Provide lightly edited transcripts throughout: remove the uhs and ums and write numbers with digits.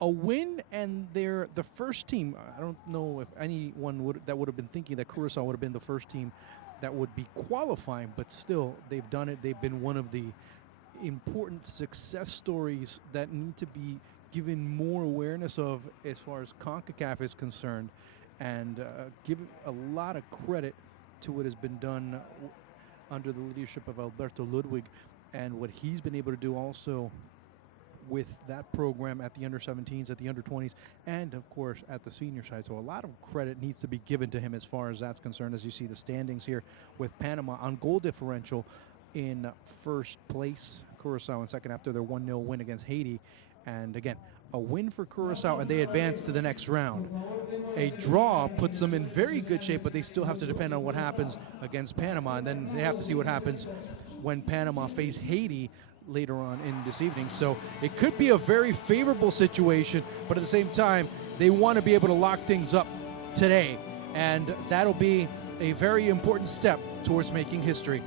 a win, and they're the first team. I don't know if anyone would have been thinking that Curaçao would have been the first team that would be qualifying, but still, they've done it. They've been one of the important success stories that need to be given more awareness of as far as Concacaf is concerned, and give a lot of credit to what has been done under the leadership of Alberto Ludwig and what he's been able to do also with that program at the under-17s, at the under-20s, and of course at the senior side. So a lot of credit needs to be given to him as far as that's concerned. As you see the standings here with Panama on goal differential in first place, Curaçao in second after their 1-0 win against Haiti. And again, a win for Curaçao, and they advance to the next round. A draw puts them in very good shape, but they still have to depend on what happens against Panama, and then they have to see what happens when Panama face Haiti later on in this evening. So it could be a very favorable situation, but at the same time, they want to be able to lock things up today, and that'll be a very important step towards making history.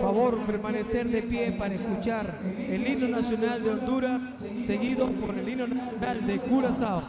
Favor permanecer de pie para escuchar el himno nacional de Honduras, seguido por el himno nacional de Curazao.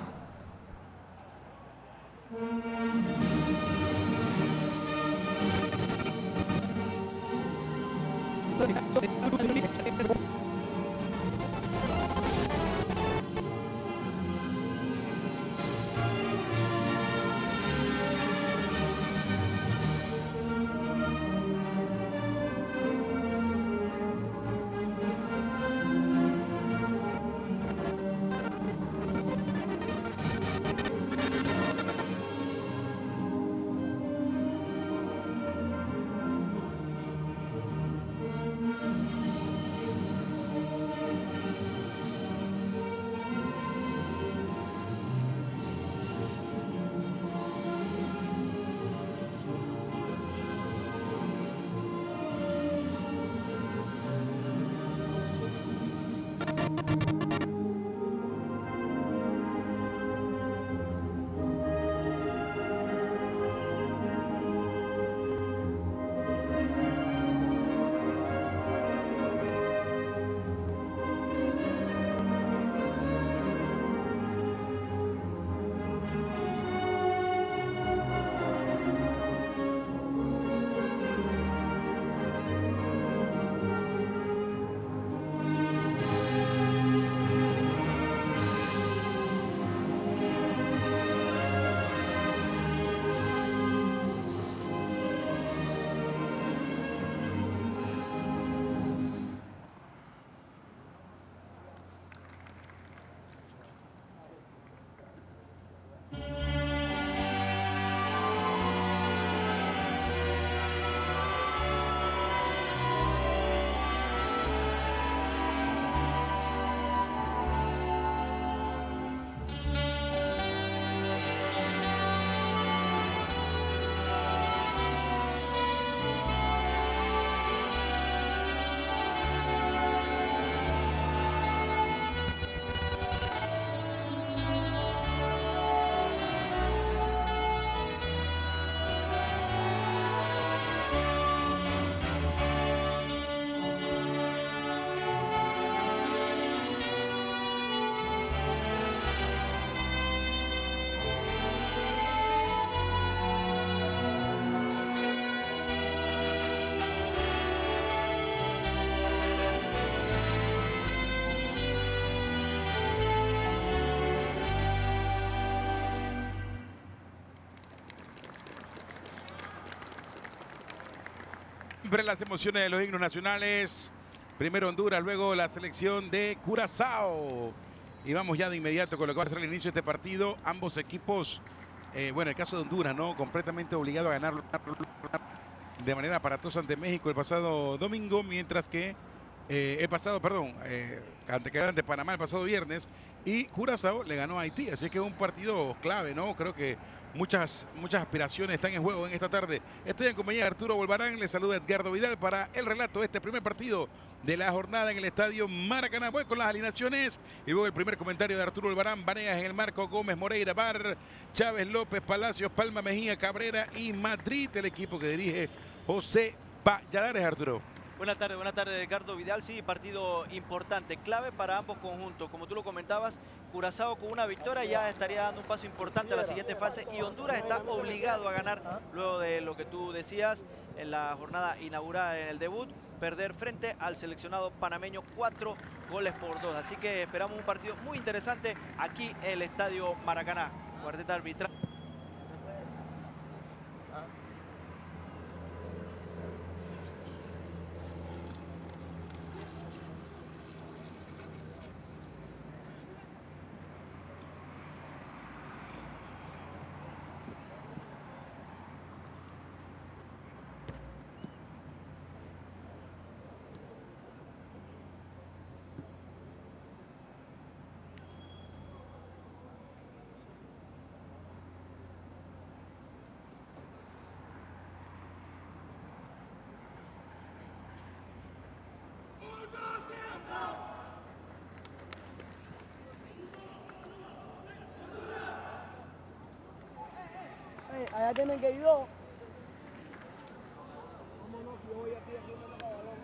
Siempre las emociones de los himnos nacionales. Primero Honduras, luego la selección de Curazao. Y vamos ya de inmediato con lo que va a ser el inicio de este partido. Ambos equipos, bueno, el caso de Honduras, ¿no? Completamente obligado a ganar de manera aparatosa ante México el pasado domingo, mientras que ante Panamá el pasado viernes, y Curazao le ganó a Haití, así que es un partido clave, ¿no? Creo que muchas aspiraciones están en juego en esta tarde. Estoy en compañía de Arturo Bolvarán, le saluda Edgardo Vidal para el relato de este primer partido de la jornada en el estadio Maracaná. Voy con las alineaciones y luego el primer comentario de Arturo Bolvarán. Vanegas en el marco, Gómez, Moreira, Bar, Chávez, López, Palacios, Palma, Mejía, Cabrera y Madrid, el equipo que dirige José Valladares. Arturo. Buenas tardes, Edgardo Vidal. Sí, partido importante, clave para ambos conjuntos. Como tú lo comentabas, Curazao con una victoria ya estaría dando un paso importante a la siguiente fase y Honduras está obligado a ganar luego de lo que tú decías en la jornada inaugural en el debut, perder frente al seleccionado panameño 4-2. Así que esperamos un partido muy interesante aquí en el estadio Maracaná. Cuarteta arbitral. Allá tienen que ir dos. Vámonos, si yo voy a ti, aquí me toca balón.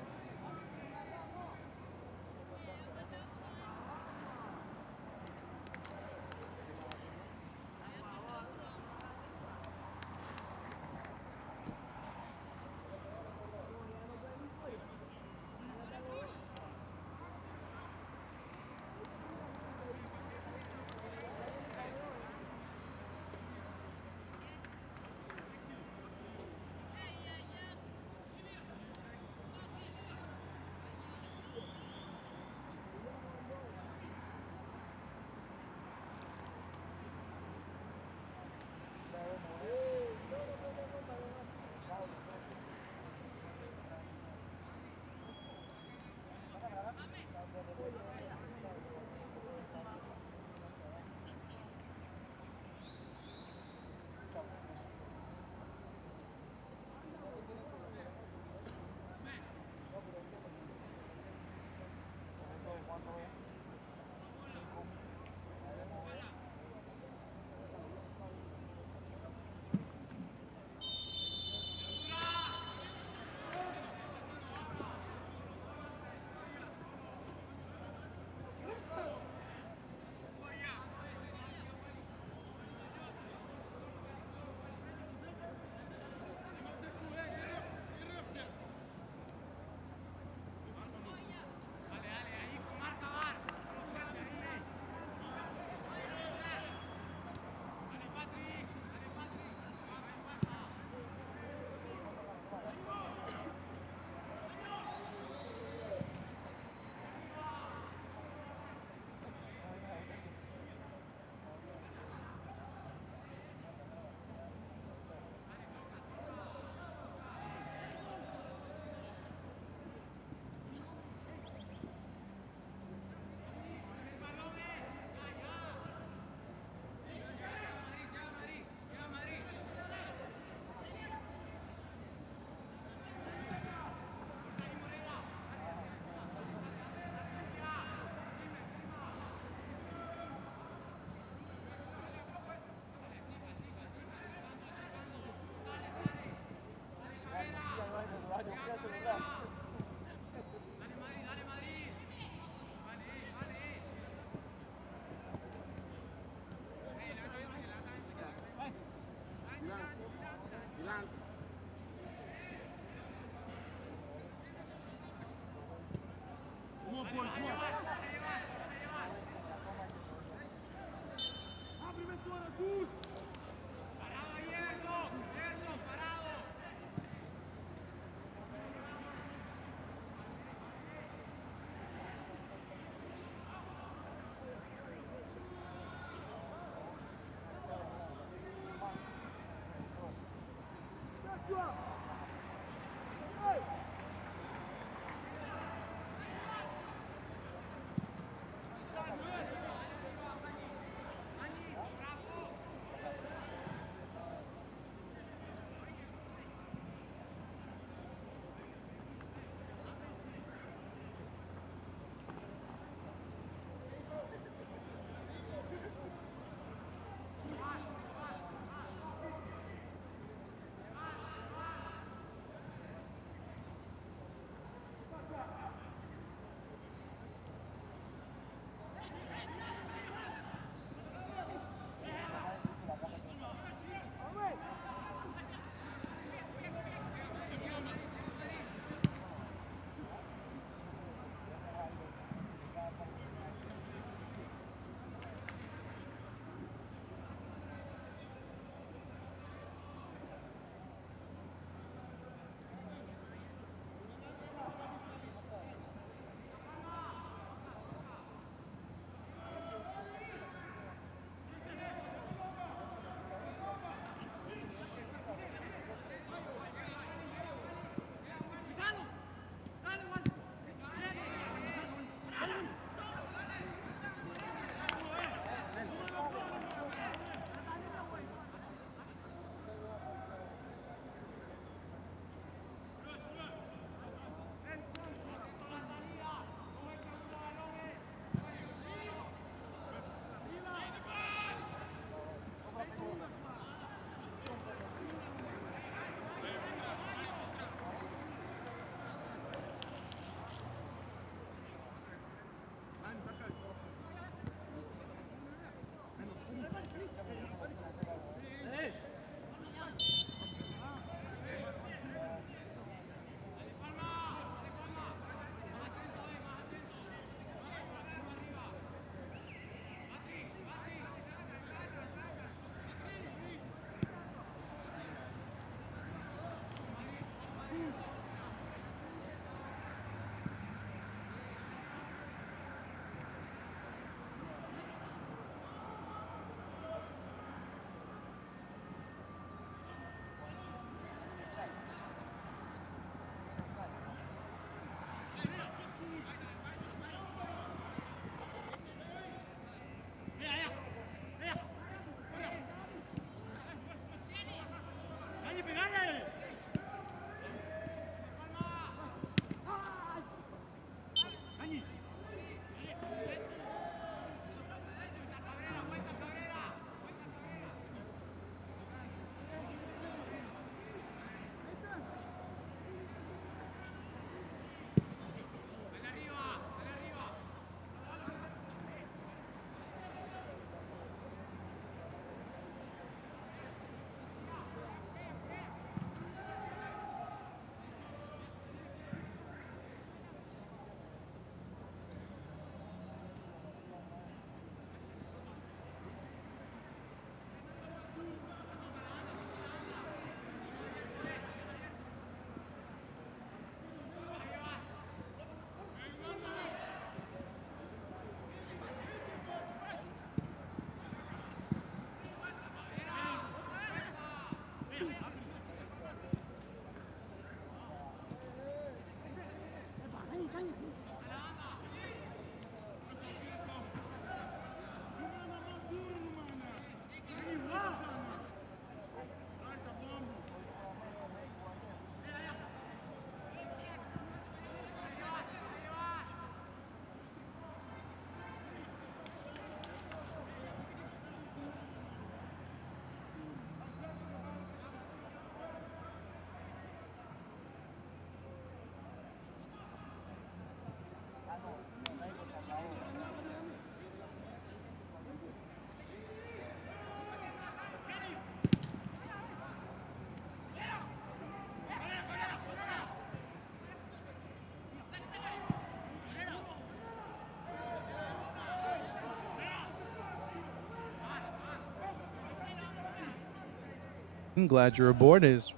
I'm glad you're aboard as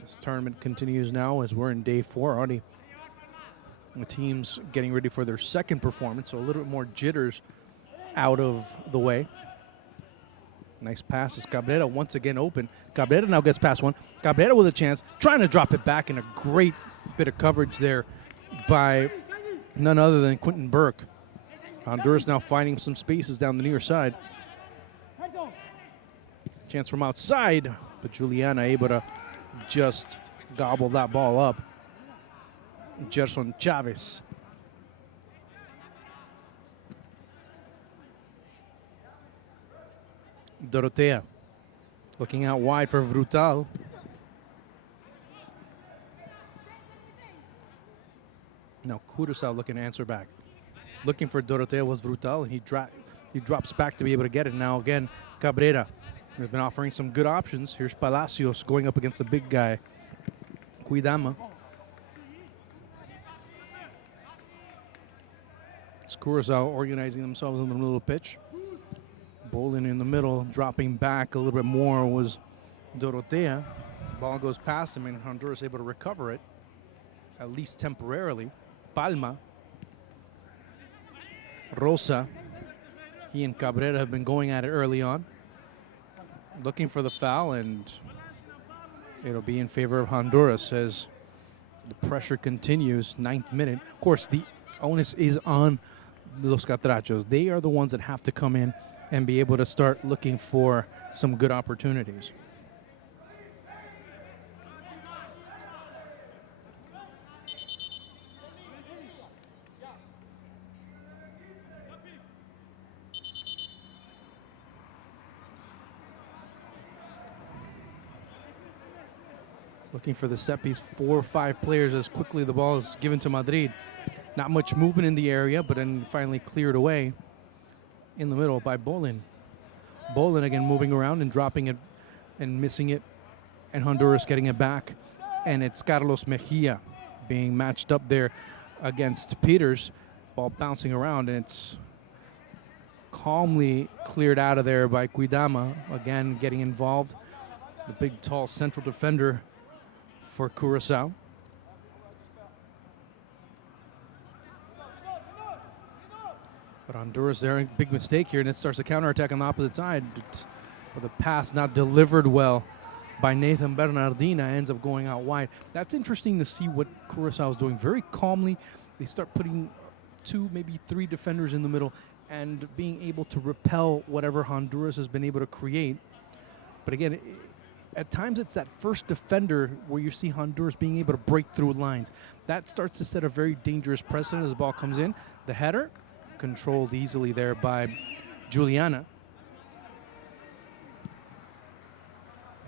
this tournament continues now as we're in day 4 already. The team's getting ready for their second performance, so a little bit more jitters out of the way. Nice passes. Cabrera once again open. Cabrera now gets past one. Cabrera with a chance, trying to drop it back, and a great bit of coverage there by none other than Quentin Burke. Honduras now finding some spaces down the near side. Chance from outside, but Juliana able to just gobble that ball up. Gerson Chavez. Dorotea looking out wide for Brutal. Now Curaçao looking to answer back. Looking for Dorotea was Brutal, and he drops back to be able to get it. Now again, Cabrera. They've been offering some good options. Here's Palacios going up against the big guy, Cuidama. It's Curaçao organizing themselves in the middle of the pitch. Bolin in the middle, dropping back a little bit more was Dorotea. Ball goes past him, and Honduras able to recover it, at least temporarily. Palma. Rosa. He and Cabrera have been going at it early on. Looking for the foul, and it'll be in favor of Honduras as the pressure continues. 9th minute. Of course, the onus is on Los Catrachos. They are the ones that have to come in and be able to start looking for some good opportunities. Looking for the set piece, 4 or 5 players as quickly the ball is given to Madrid. Not much movement in the area, but then finally cleared away in the middle by Bolin. Bolin again moving around and dropping it and missing it, and Honduras getting it back. And it's Carlos Mejia being matched up there against Peters. Ball bouncing around, and it's calmly cleared out of there by Cuidama, again getting involved. The big, tall central defender for Curaçao. But Honduras, they're a big mistake here, and it starts a counterattack on the opposite side. But the pass not delivered well by Nathan Bernardina ends up going out wide. That's interesting to see what Curaçao is doing. Very calmly, they start putting 2, maybe 3 defenders in the middle and being able to repel whatever Honduras has been able to create. But again, at times it's that first defender where you see Honduras being able to break through lines. That starts to set a very dangerous precedent as the ball comes in. The header, controlled easily there by Juliana.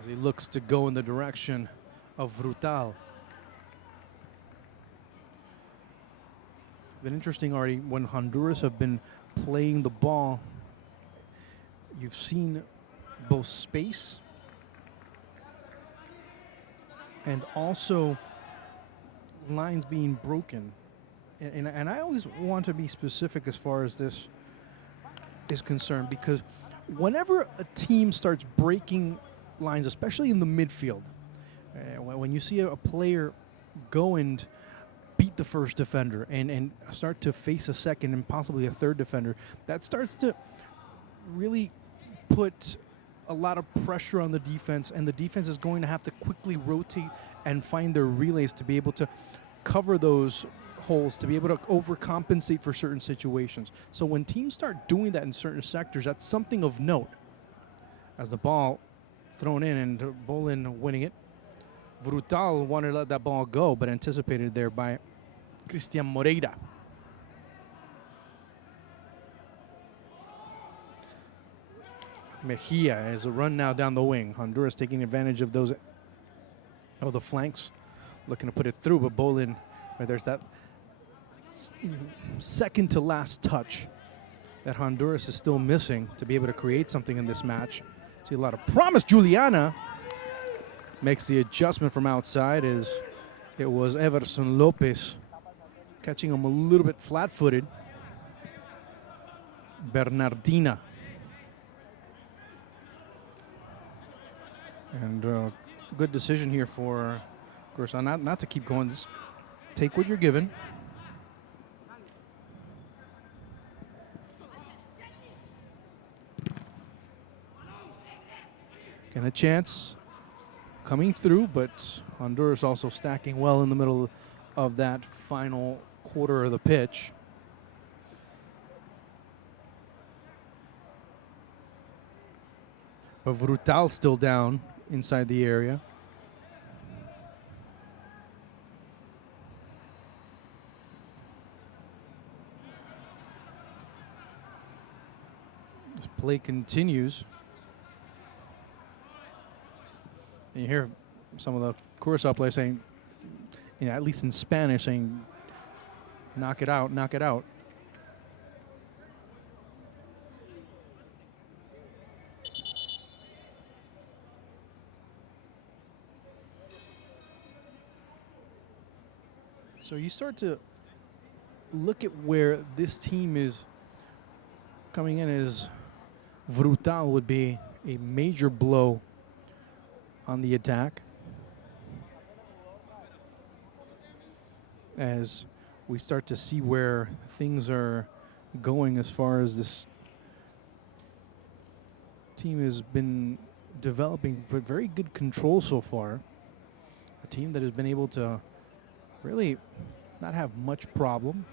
As he looks to go in the direction of Brutal. Been interesting already when Honduras have been playing the ball. You've seen both space and also lines being broken. And I always want to be specific as far as this is concerned, because whenever a team starts breaking lines, especially in the midfield, when you see a player go and beat the first defender and start to face a second and possibly a third defender, that starts to really put a lot of pressure on the defense, and the defense is going to have to quickly rotate and find their relays to be able to cover those holes, to be able to overcompensate for certain situations. So when teams start doing that in certain sectors, that's something of note. As the ball thrown in and Bolin winning it. Brutal wanted to let that ball go, but anticipated there by Cristian Moreira. Mejia as a run now down the wing. Honduras taking advantage of those of the flanks, looking to put it through, but Bolin, right, there's that second to last touch that Honduras is still missing to be able to create something in this match. See a lot of promise. Juliana makes the adjustment from outside as it was Everson Lopez catching him a little bit flat-footed. Bernardina. And good decision here for Curaçao, not to keep going, just take what you're given. Getting a chance coming through, but Honduras also stacking well in the middle of that final quarter of the pitch. But Brutal still down inside the area. This play continues. And you hear some of the Curaçao players saying, at least in Spanish, saying, knock it out, knock it out. So you start to look at where this team is coming in as Brutal would be a major blow on the attack. As we start to see where things are going as far as this team has been developing with very good control so far. A team that has been able to really not have much problem.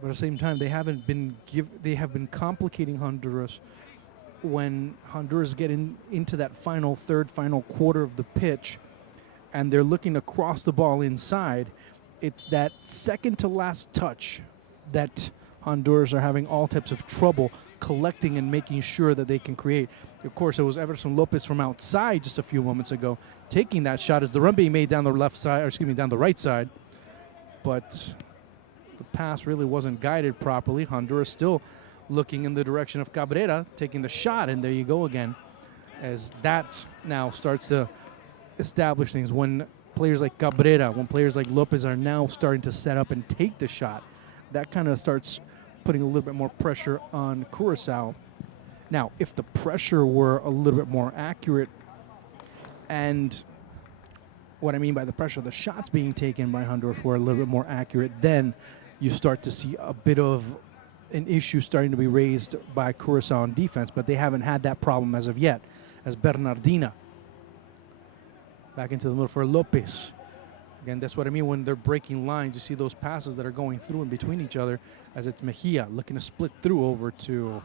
But at the same time, they have been complicating Honduras when Honduras get into that final quarter of the pitch and they're looking to cross the ball inside. It's that second to last touch that Honduras are having all types of trouble collecting and making sure that they can create. Of course, it was Everson Lopez from outside just a few moments ago taking that shot as the run being made down the down the right side. But the pass really wasn't guided properly. Honduras still looking in the direction of Cabrera, taking the shot, and there you go again. As that now starts to establish things when players like Cabrera, when players like Lopez are now starting to set up and take the shot, that kind of starts putting a little bit more pressure on Curaçao. Now, if the pressure were a little bit more accurate, and what I mean by the pressure, the shots being taken by Honduras were a little bit more accurate, then you start to see a bit of an issue starting to be raised by Curaçao on defense, but they haven't had that problem as of yet. As Bernardina back into the middle for Lopez. Again, that's what I mean when they're breaking lines. You see those passes that are going through and between each other as it's Mejia looking to split through over to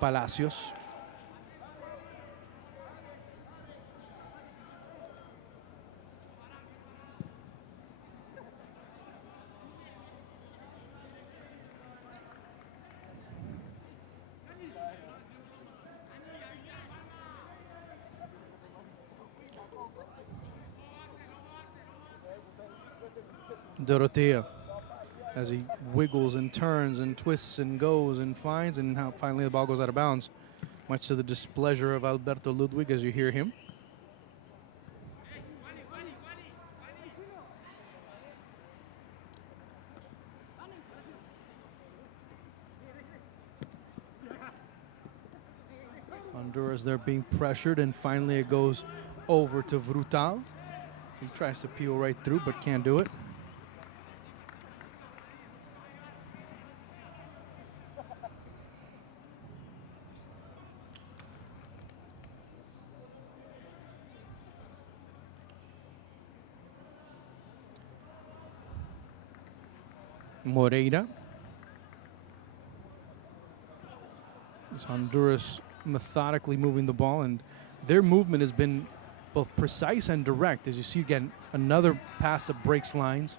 Palacios. Dorotea, as he wiggles and turns and twists and goes and finds, and how finally the ball goes out of bounds, much to the displeasure of Alberto Ludwig as you hear him. Honduras, they're being pressured, and finally it goes over to Brutal. He tries to peel right through, but can't do it. Moreira. It's Honduras methodically moving the ball, and their movement has been both precise and direct. As you see again, another pass that breaks lines.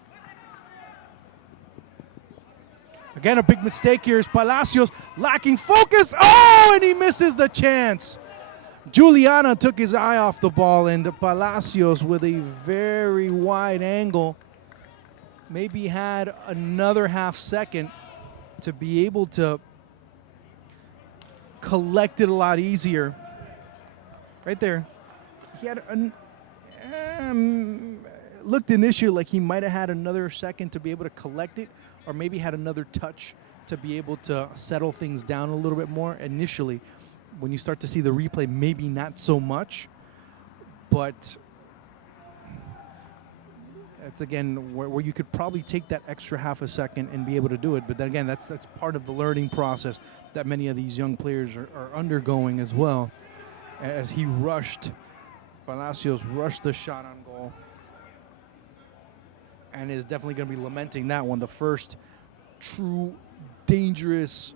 Again, a big mistake here is Palacios lacking focus. Oh, and he misses the chance. Juliana took his eye off the ball, and Palacios with a very wide angle maybe had another half second to be able to collect it a lot easier. Right there. He had looked initially like he might have had another second to be able to collect it, or maybe had another touch to be able to settle things down a little bit more initially. When you start to see the replay, maybe not so much, but it's again where you could probably take that extra half a second and be able to do it. But then again, that's part of the learning process that many of these young players are undergoing as well. as he rushed. Palacios rushed the shot on goal. And is definitely going to be lamenting that one. The first true dangerous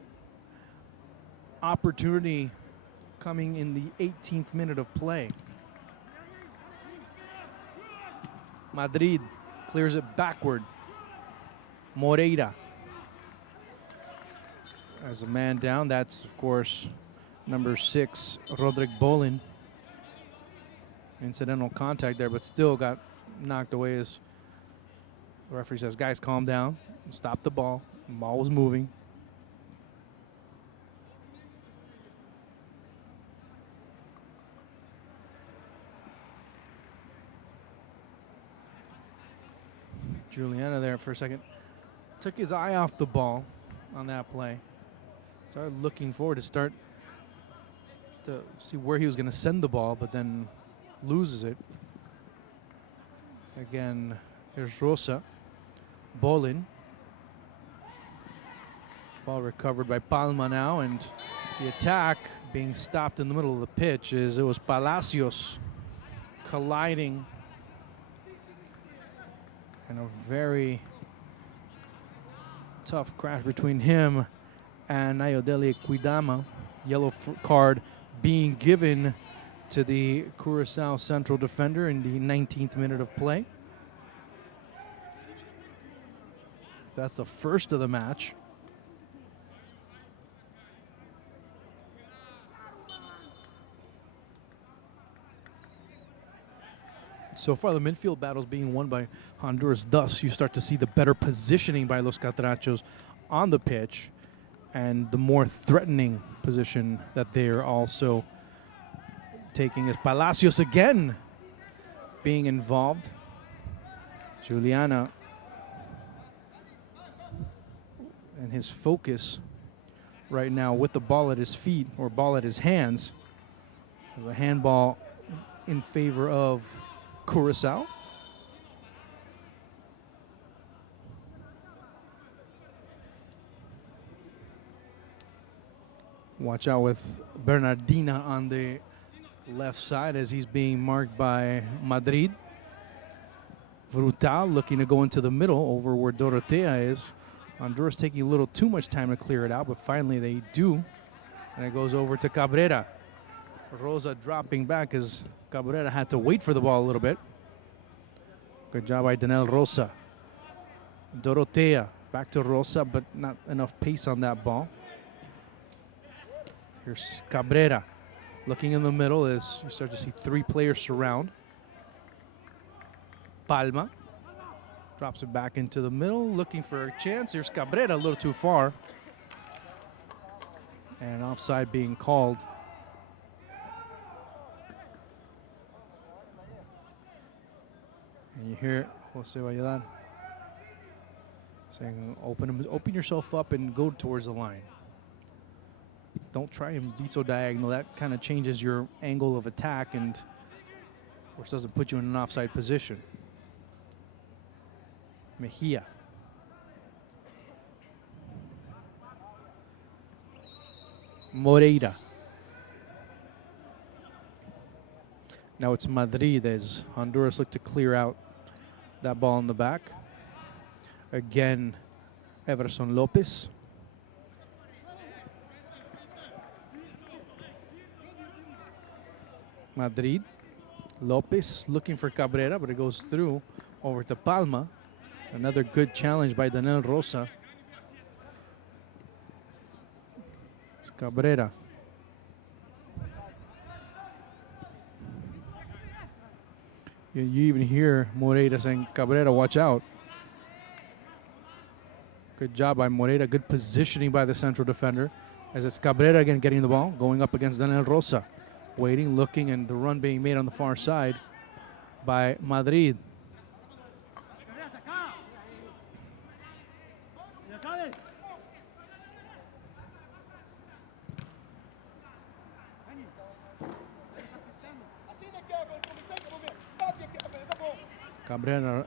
opportunity coming in the 18th minute of play. Madrid clears it backward. Moreira as a man down. That's, of course, number 6, Rodrigo Bolin. Incidental contact there, but still got knocked away as the referee says, guys, calm down. Stop the ball. The ball was moving. Juliana there for a second. Took his eye off the ball on that play. Started looking forward to see where he was going to send the ball, but then loses it. Again, here's Rosa. Bolin. Ball recovered by Palma now, and the attack being stopped in the middle of the pitch it was Palacios colliding. And a very tough crash between him and Ayodele Quidama. Yellow card being given to the Curaçao central defender in the 19th minute of play. That's the first of the match. So far, the midfield battle is being won by Honduras. Thus, you start to see the better positioning by Los Catrachos on the pitch and the more threatening position that they are also taking is Palacios again being involved. Juliana and his focus right now with the ball at his feet or ball at his hands. There's a handball in favor of Curaçao. Watch out with Bernardina on the left side as he's being marked by Madrid. Frutal looking to go into the middle over where Dorotea is. Honduras taking a little too much time to clear it out, but finally they do. And it goes over to Cabrera. Rosa dropping back as Cabrera had to wait for the ball a little bit. Good job by Danel Rosa. Dorotea back to Rosa, but not enough pace on that ball. Here's Cabrera looking in the middle as you start to see 3 players surround. Palma drops it back into the middle, looking for a chance. Here's Cabrera a little too far. And offside being called. And you hear Jose Valladolid saying, open yourself up and go towards the line. Don't try and be so diagonal. That kind of changes your angle of attack and, of course, doesn't put you in an offside position. Mejia. Moreira. Now it's Madrid as Honduras look to clear out that ball in the back. Again, Everson Lopez. Madrid. Lopez looking for Cabrera, but it goes through over to Palma. Another good challenge by Danel Rosa. It's Cabrera. You even hear Moreira saying, Cabrera, watch out. Good job by Moreira. Good positioning by the central defender. As it's Cabrera again getting the ball, going up against Danel Rosa. Waiting, looking, and the run being made on the far side by Madrid. Cabrera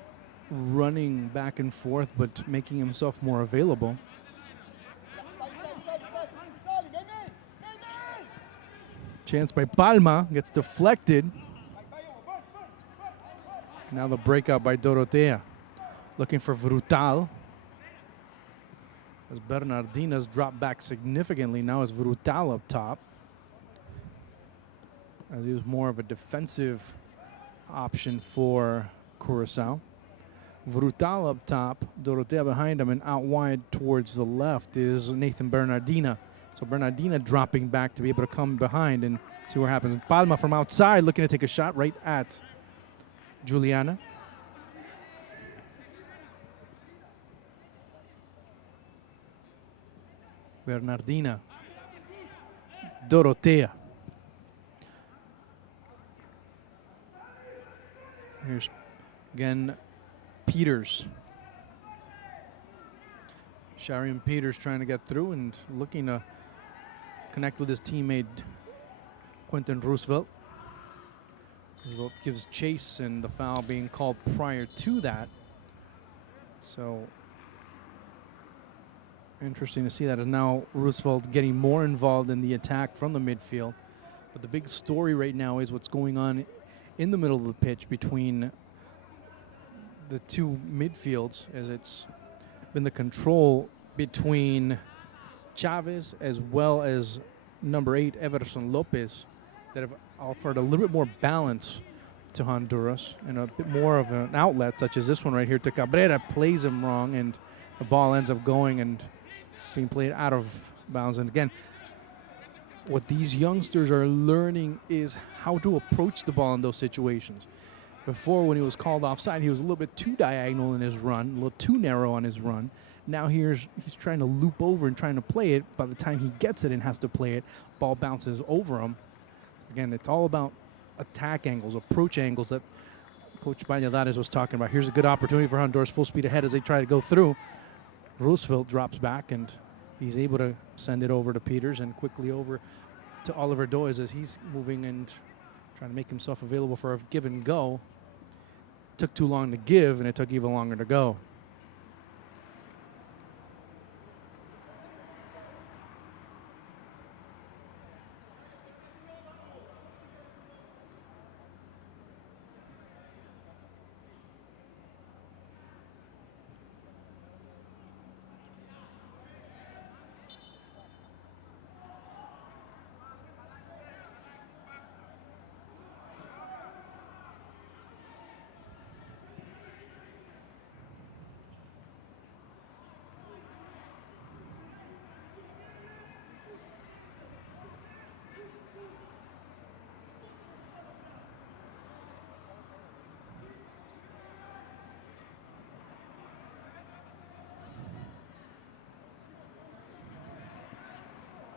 running back and forth, but making himself more available. Chance by Palma, gets deflected. Now the breakout by Dorotea. Looking for Brutal. As Bernardina's dropped back significantly. Now it's Brutal up top. As he was more of a defensive option for Curaçao. Brutal up top, Dorotea behind him, and out wide towards the left is Nathan Bernardina. So Bernardina dropping back to be able to come behind and see what happens. Palma from outside looking to take a shot right at Juliana. Bernardina. Dorotea. Here's again Peters. Sharian Peters trying to get through and looking to connect with his teammate Quentin Roosevelt. Roosevelt gives chase, and the foul being called prior to that. So interesting to see that. Is now Roosevelt getting more involved in the attack from the midfield. But the big story right now is what's going on in the middle of the pitch between the two midfields, as it's been the control between Chavez as well as number 8 Everson Lopez that have offered a little bit more balance to Honduras and a bit more of an outlet, such as this one right here to Cabrera. Plays him wrong, and the ball ends up going and being played out of bounds. And again, what these youngsters are learning is how to approach the ball in those situations. Before, when he was called offside, he was a little bit too diagonal in his run, a little too narrow on his run. Now he's trying to loop over and trying to play it. By the time he gets it and has to play it, ball bounces over him. Again, it's all about attack angles, approach angles that Coach Bañadares was talking about. Here's a good opportunity for Honduras, full speed ahead as they try to go through. Roosevelt drops back, and he's able to send it over to Peters and quickly over to Oliver Doyes as he's moving and trying to make himself available for a give and go. Took too long to give, and it took even longer to go.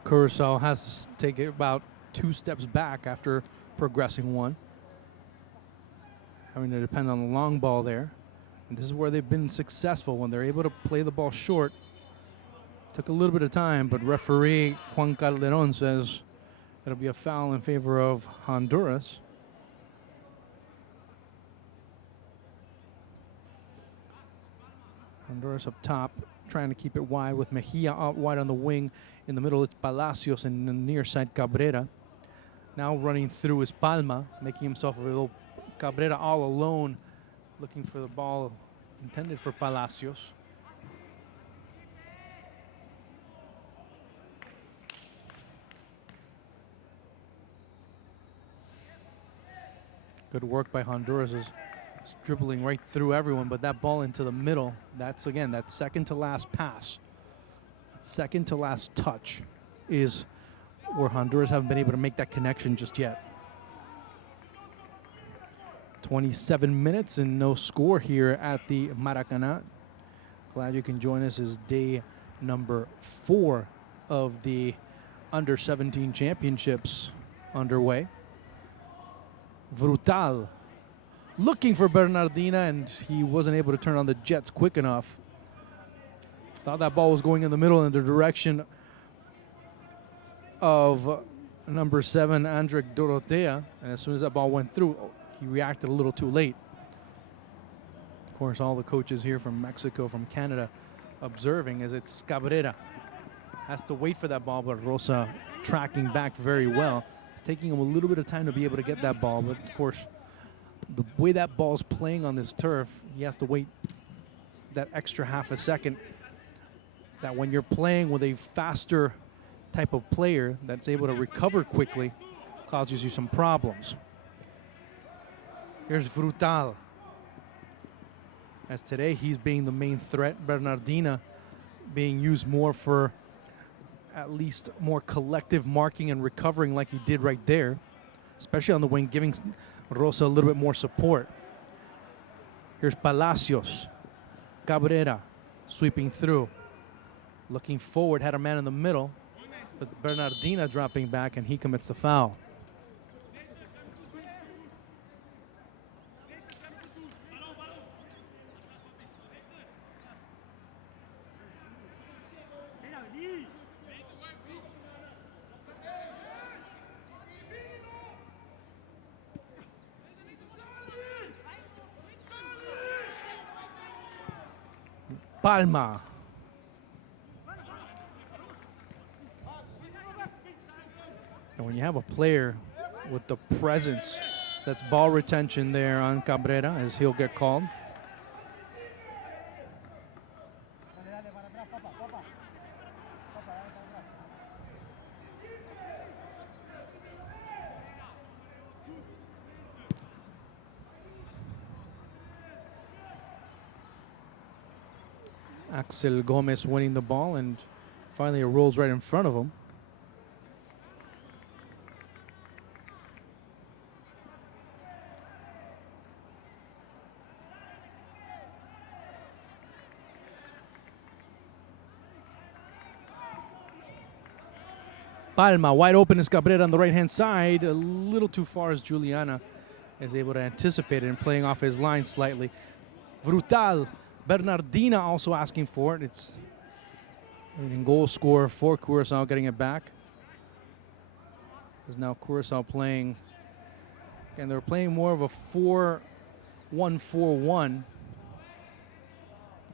Curaçao has to take it about 2 steps back after progressing 1. Having to depend on the long ball there. And this is where they've been successful, when they're able to play the ball short. Took a little bit of time, but referee Juan Calderon says it'll be a foul in favor of Honduras. Honduras up top, trying to keep it wide with Mejia out wide on the wing. In the middle, it's Palacios, and on the near side, Cabrera. Now running through is Palma, making himself available. Cabrera all alone, looking for the ball intended for Palacios. Good work by Honduras, is dribbling right through everyone, but that ball into the middle, that's again, that second to last pass. Second to last touch is where Honduras haven't been able to make that connection just yet. 27 minutes and no score here at the Maracanã. Glad you can join us as day number 4 of the Under-17 championships underway. Brutal looking for Bernardina, and he wasn't able to turn on the jets quick enough. Thought that ball was going in the middle in the direction of number 7, Andric Dorotea. And as soon as that ball went through, he reacted a little too late. Of course, all the coaches here from Mexico, from Canada, observing as it's Cabrera. Has to wait for that ball, but Rosa tracking back very well. It's taking him a little bit of time to be able to get that ball, but of course, the way that ball's playing on this turf, he has to wait that extra half a second. That when you're playing with a faster type of player that's able to recover quickly, causes you some problems. Here's Frutal. As today, he's being the main threat. Bernardina being used more for at least more collective marking and recovering like he did right there, especially on the wing, giving Rosa a little bit more support. Here's Palacios. Cabrera sweeping through. Looking forward, had a man in the middle, but Bernardina dropping back, and he commits the foul. Palma. And when you have a player with the presence, that's ball retention there on Cabrera, as he'll get called. Axel Gomez winning the ball, and finally it rolls right in front of him. Palma, wide open is Cabrera on the right-hand side. A little too far as Juliana is able to anticipate it and playing off his line slightly. Frutal, Bernardina also asking for it. It's leading goal scorer for Curaçao, getting it back. Is now Curaçao playing, and they're playing more of a 4-1-4-1.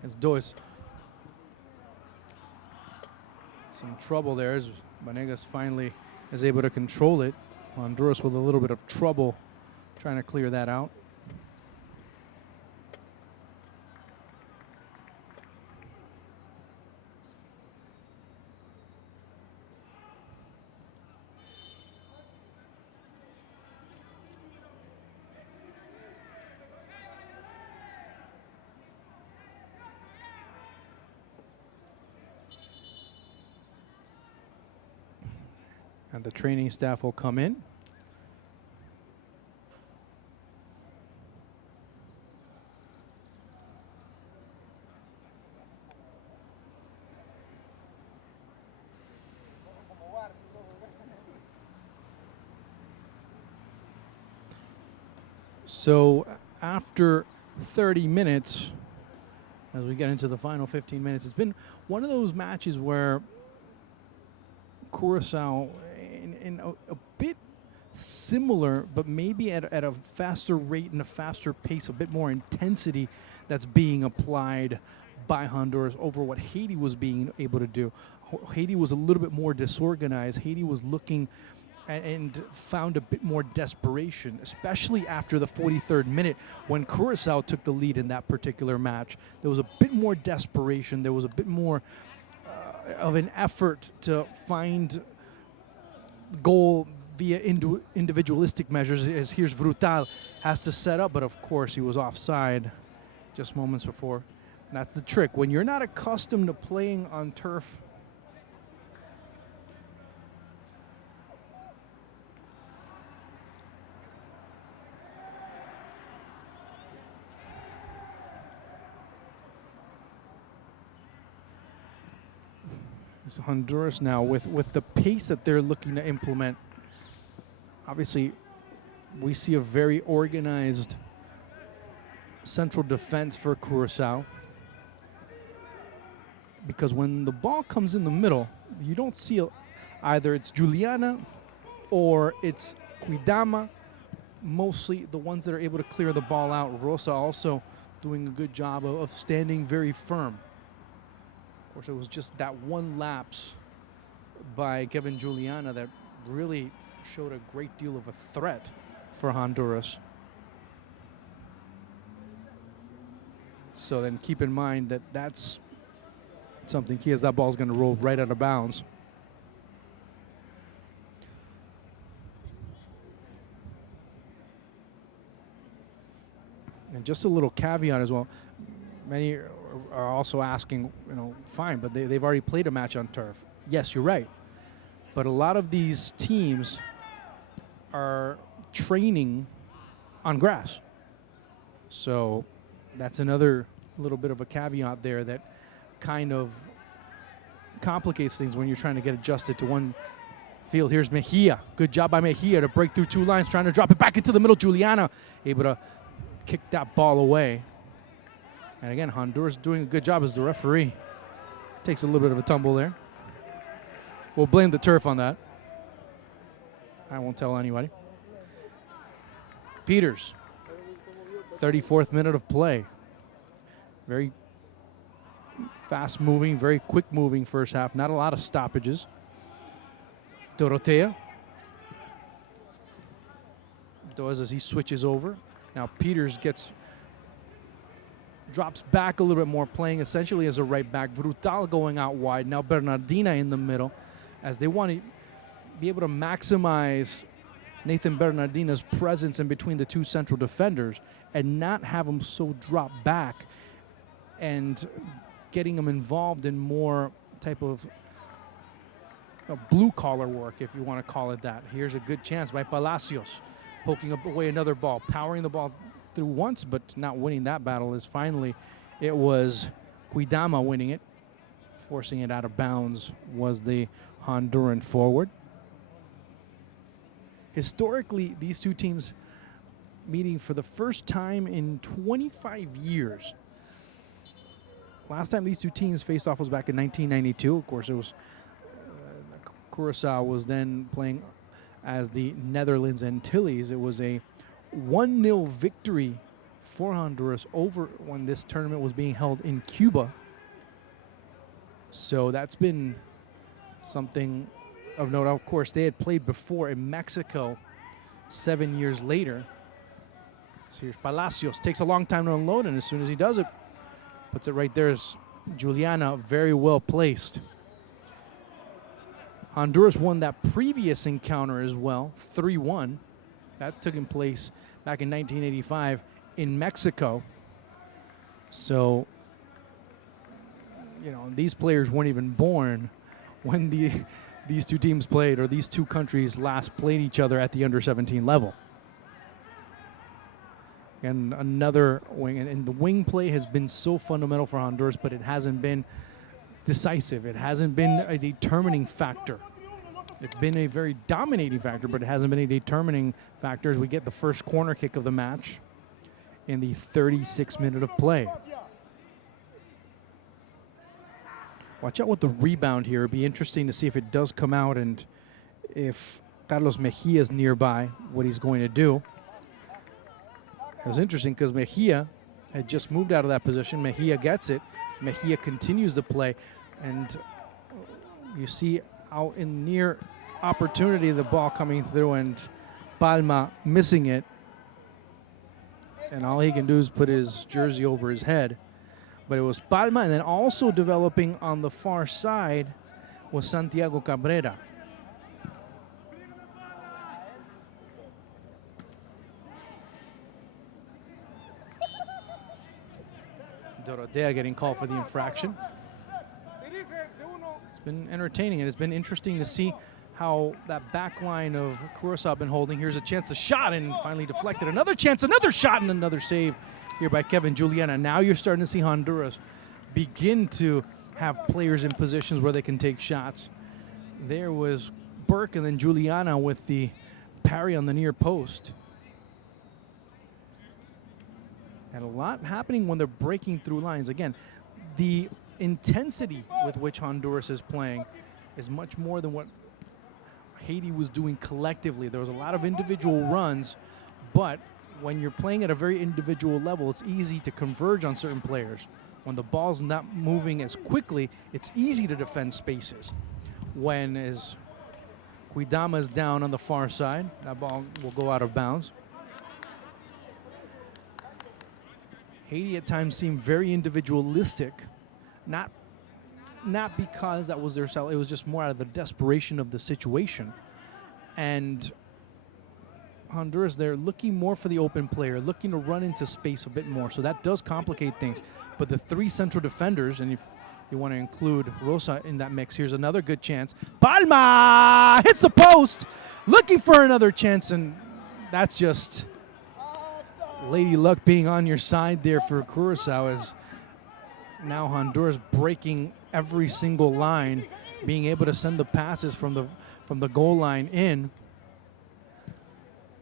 As Dois, some trouble there as Vanegas finally is able to control it. Honduras with a little bit of trouble trying to clear that out. And the training staff will come in. So after 30 minutes, as we get into the final 15 minutes, it's been one of those matches where Curaçao, in a bit similar, but maybe at a faster rate and a faster pace, a bit more intensity that's being applied by Honduras over what Haiti was being able to do. Haiti was a little bit more disorganized. Haiti was looking and found a bit more desperation, especially after the 43rd minute when Curaçao took the lead in that particular match. There was a bit more desperation. There was a bit more of an effort to find goal via individualistic measures, as here's Frutal has to set up, but of course he was offside just moments before. And that's the trick. When you're not accustomed to playing on turf, Honduras now with the pace that they're looking to implement. Obviously, we see a very organized central defense for Curaçao, because when the ball comes in the middle, you don't see either it's Juliana or it's Quidama, mostly the ones that are able to clear the ball out. Rosa also doing a good job of standing very firm. Of course, it was just that one lapse by Kevin Juliana that really showed a great deal of a threat for Honduras. So then keep in mind that that's something key, as that ball's going to roll right out of bounds. And just a little caveat as well. Many are also asking, fine, but they've already played a match on turf. Yes, you're right. But a lot of these teams are training on grass. So that's another little bit of a caveat there that kind of complicates things when you're trying to get adjusted to one field. Here's Mejia. Good job by Mejia to break through two lines, trying to drop it back into the middle. Juliana able to kick that ball away. And again, Honduras doing a good job as the referee. Takes a little bit of a tumble there. We'll blame the turf on that. I won't tell anybody. Peters, 34th minute of play. Very fast moving, very quick moving first half. Not a lot of stoppages. Dorotea. Does as he switches over. Now Peters drops back a little bit more, playing essentially as a right back. Brutal going out wide. Now Bernardina in the middle, as they want to be able to maximize Nathan Bernardina's presence in between the two central defenders and not have him so drop back and getting him involved in more type of blue-collar work, if you want to call it that. Here's a good chance by Palacios, poking up away another ball, powering the ball through once, but not winning that battle. As finally it was Cuidama winning it. Forcing it out of bounds was the Honduran forward. Historically, these two teams meeting for the first time in 25 years. Last time these two teams faced off was back in 1992. Of course, it was Curaçao was then playing as the Netherlands Antilles. It was a 1-0 victory for Honduras over when this tournament was being held in Cuba. So that's been something of note. Of course, they had played before in Mexico 7 years later. So here's Palacios. Takes a long time to unload, and as soon as he does it, puts it right there. Is Juliana, very well placed. Honduras won that previous encounter as well, 3-1. That took place back in 1985 in Mexico. So, these players weren't even born when these two teams played, or these two countries last played each other at the under-17 level. And another wing, and the wing play has been so fundamental for Honduras, but it hasn't been decisive. It hasn't been a determining factor. It's been a very dominating factor, but it hasn't been a determining factor as we get the first corner kick of the match in the 36th minute of play. Watch out with the rebound here. It'd be interesting to see if it does come out and if Carlos Mejia is nearby, what he's going to do. It was interesting because Mejia had just moved out of that position. Mejia gets it. Mejia continues the play. And you see out in near opportunity the ball coming through and Palma missing it. And all he can do is put his jersey over his head. But it was Palma, and then also developing on the far side was Santiago Cabrera. Dorotea getting called for the infraction. It's been entertaining, and it's been interesting to see how that back line of Curaçao been holding. Here's a chance, a shot, and finally deflected. Another chance, another shot, and another save here by Kevin Juliana. Now you're starting to see Honduras begin to have players in positions where they can take shots. There was Burke and then Juliana with the parry on the near post. And a lot happening when they're breaking through lines. Again, the intensity with which Honduras is playing is much more than what Haiti was doing collectively. There was a lot of individual runs, but when you're playing at a very individual level, it's easy to converge on certain players. When the ball's not moving as quickly, it's easy to defend spaces. When, as Cuidama's down on the far side. That ball will go out of bounds. Haiti at times seemed very individualistic, not because that was their style. It was just more out of the desperation of the situation. And Honduras, they're looking more for the open player, looking to run into space a bit more. So that does complicate things. But the three central defenders, and if you want to include Rosa in that mix, here's another good chance. Palma hits the post, looking for another chance, and that's just lady luck being on your side there for Curaçao, as now Honduras breaking every single line, being able to send the passes from the goal line in.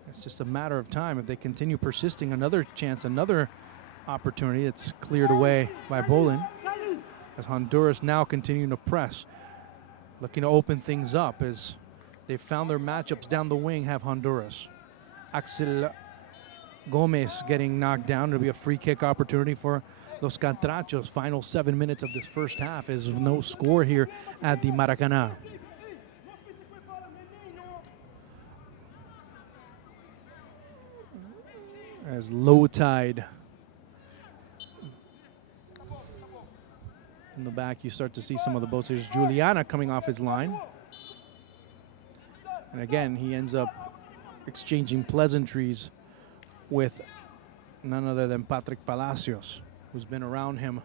It's just a matter of time if they continue persisting. Another chance, another opportunity. It's cleared away by Bolin, as Honduras now continuing to press, looking to open things up as they found their matchups down the wing. Have Honduras. Axel Gomez getting knocked down. It'll be a free kick opportunity for Los Catrachos. Final 7 minutes of this first half is no score here at the Maracanã. As low tide in the back, you start to see some of the boats. There's Juliana coming off his line. And again, he ends up exchanging pleasantries with none other than Patrick Palacios, who's been around him.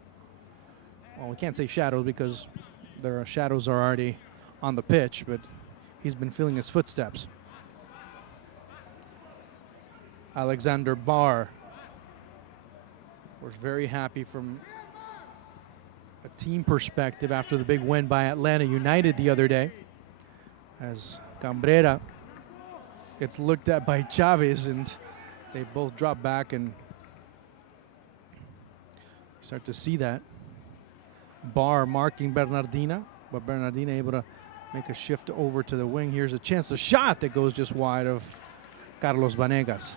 Well, we can't say shadows because their shadows are already on the pitch, but he's been feeling his footsteps. Alexander Barr was very happy from a team perspective after the big win by Atlanta United the other day, as Cabrera gets looked at by Chavez, and they both drop back, and start to see that. Barr marking Bernardina, but Bernardina able to make a shift over to the wing. Here's a chance, a shot that goes just wide of Carlos Vanegas.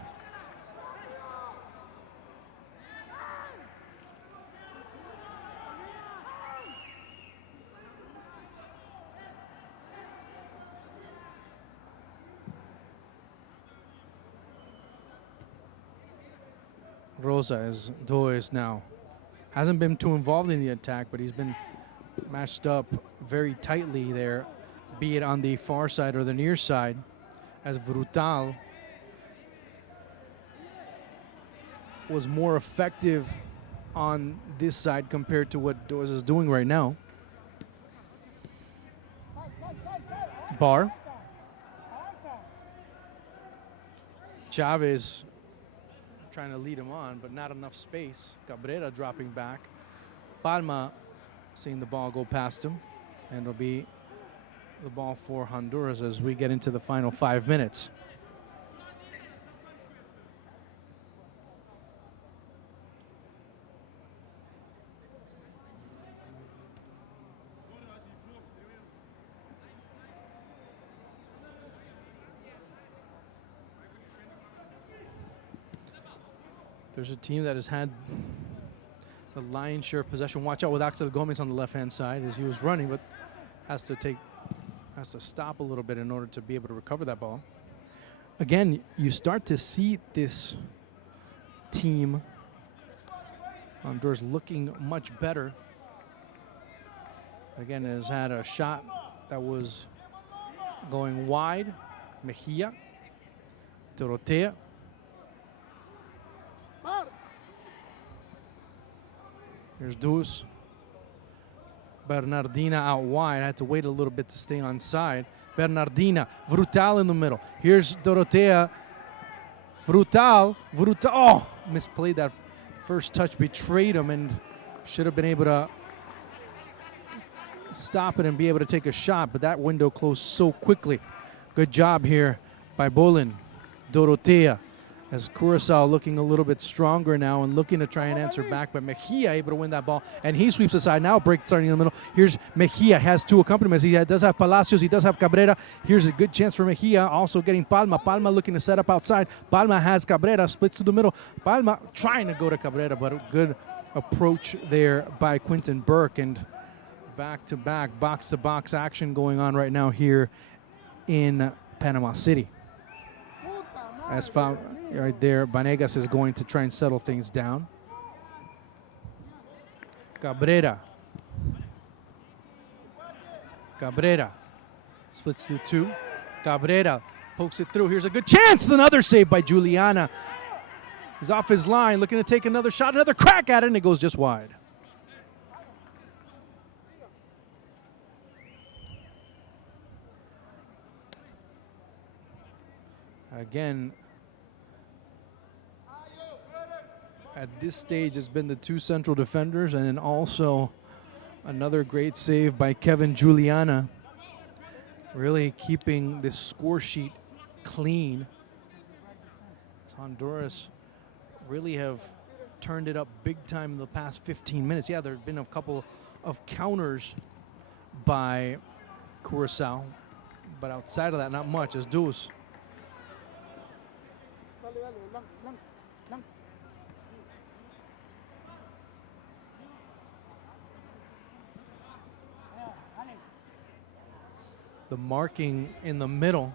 Rosa, as Does now hasn't been too involved in the attack, but he's been matched up very tightly there, be it on the far side or the near side, as Brutal was more effective on this side compared to what Does is doing right now. Barr. Chavez trying to lead him on, but not enough space. Cabrera dropping back. Palma seeing the ball go past him, and it'll be the ball for Honduras as we get into the final 5 minutes. There's a team that has had the lion's share of possession. Watch out with Axel Gomez on the left-hand side as he was running, but has to stop a little bit in order to be able to recover that ball. Again, you start to see this team, Honduras, looking much better. Again, it has had a shot that was going wide. Mejia, Dorotea. Here's Deuce. Bernardina out wide. Had to wait a little bit to stay on side. Bernardina. Brutal in the middle. Here's Dorotea. Brutal. Oh, misplayed that first touch. Betrayed him and should have been able to stop it and be able to take a shot. But that window closed so quickly. Good job here by Bolin. Dorotea. As Curaçao looking a little bit stronger now and looking to try and answer back, but Mejia able to win that ball, and he sweeps aside. Now break starting in the middle. Here's Mejia, has two accompaniments. He does have Palacios, he does have Cabrera. Here's a good chance for Mejia, also getting Palma. Palma looking to set up outside. Palma has Cabrera, splits to the middle. Palma trying to go to Cabrera, but a good approach there by Quentin Burke, and back-to-back, box-to-box action going on right now here in Panama City. As found right there, Vanegas is going to try and settle things down. Cabrera splits through two. Cabrera pokes it through. Here's a good chance. Another save by Juliana. He's off his line, looking to take another shot, another crack at it, and it goes just wide. Again, at this stage, it's been the two central defenders, and then also another great save by Kevin Juliana, really keeping this score sheet clean. Honduras really have turned it up big time in the past 15 minutes. Yeah, there have been a couple of counters by Curaçao, but outside of that, not much. As Deuce. The marking in the middle,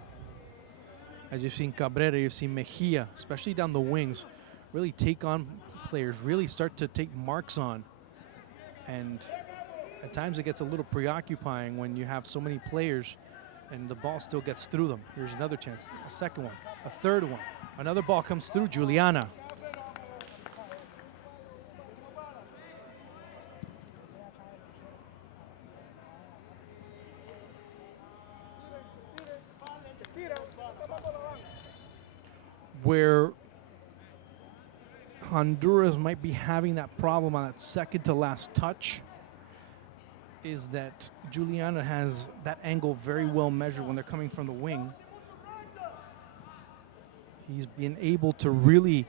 as you've seen Cabrera, you've seen Mejia, especially down the wings, really take on players, really start to take marks on. And at times it gets a little preoccupying when you have so many players and the ball still gets through them. Here's another chance, a second one, a third one. Another ball comes through Juliana. Where Honduras might be having that problem on that second to last touch is that Juliana has that angle very well measured when they're coming from the wing. He's been able to really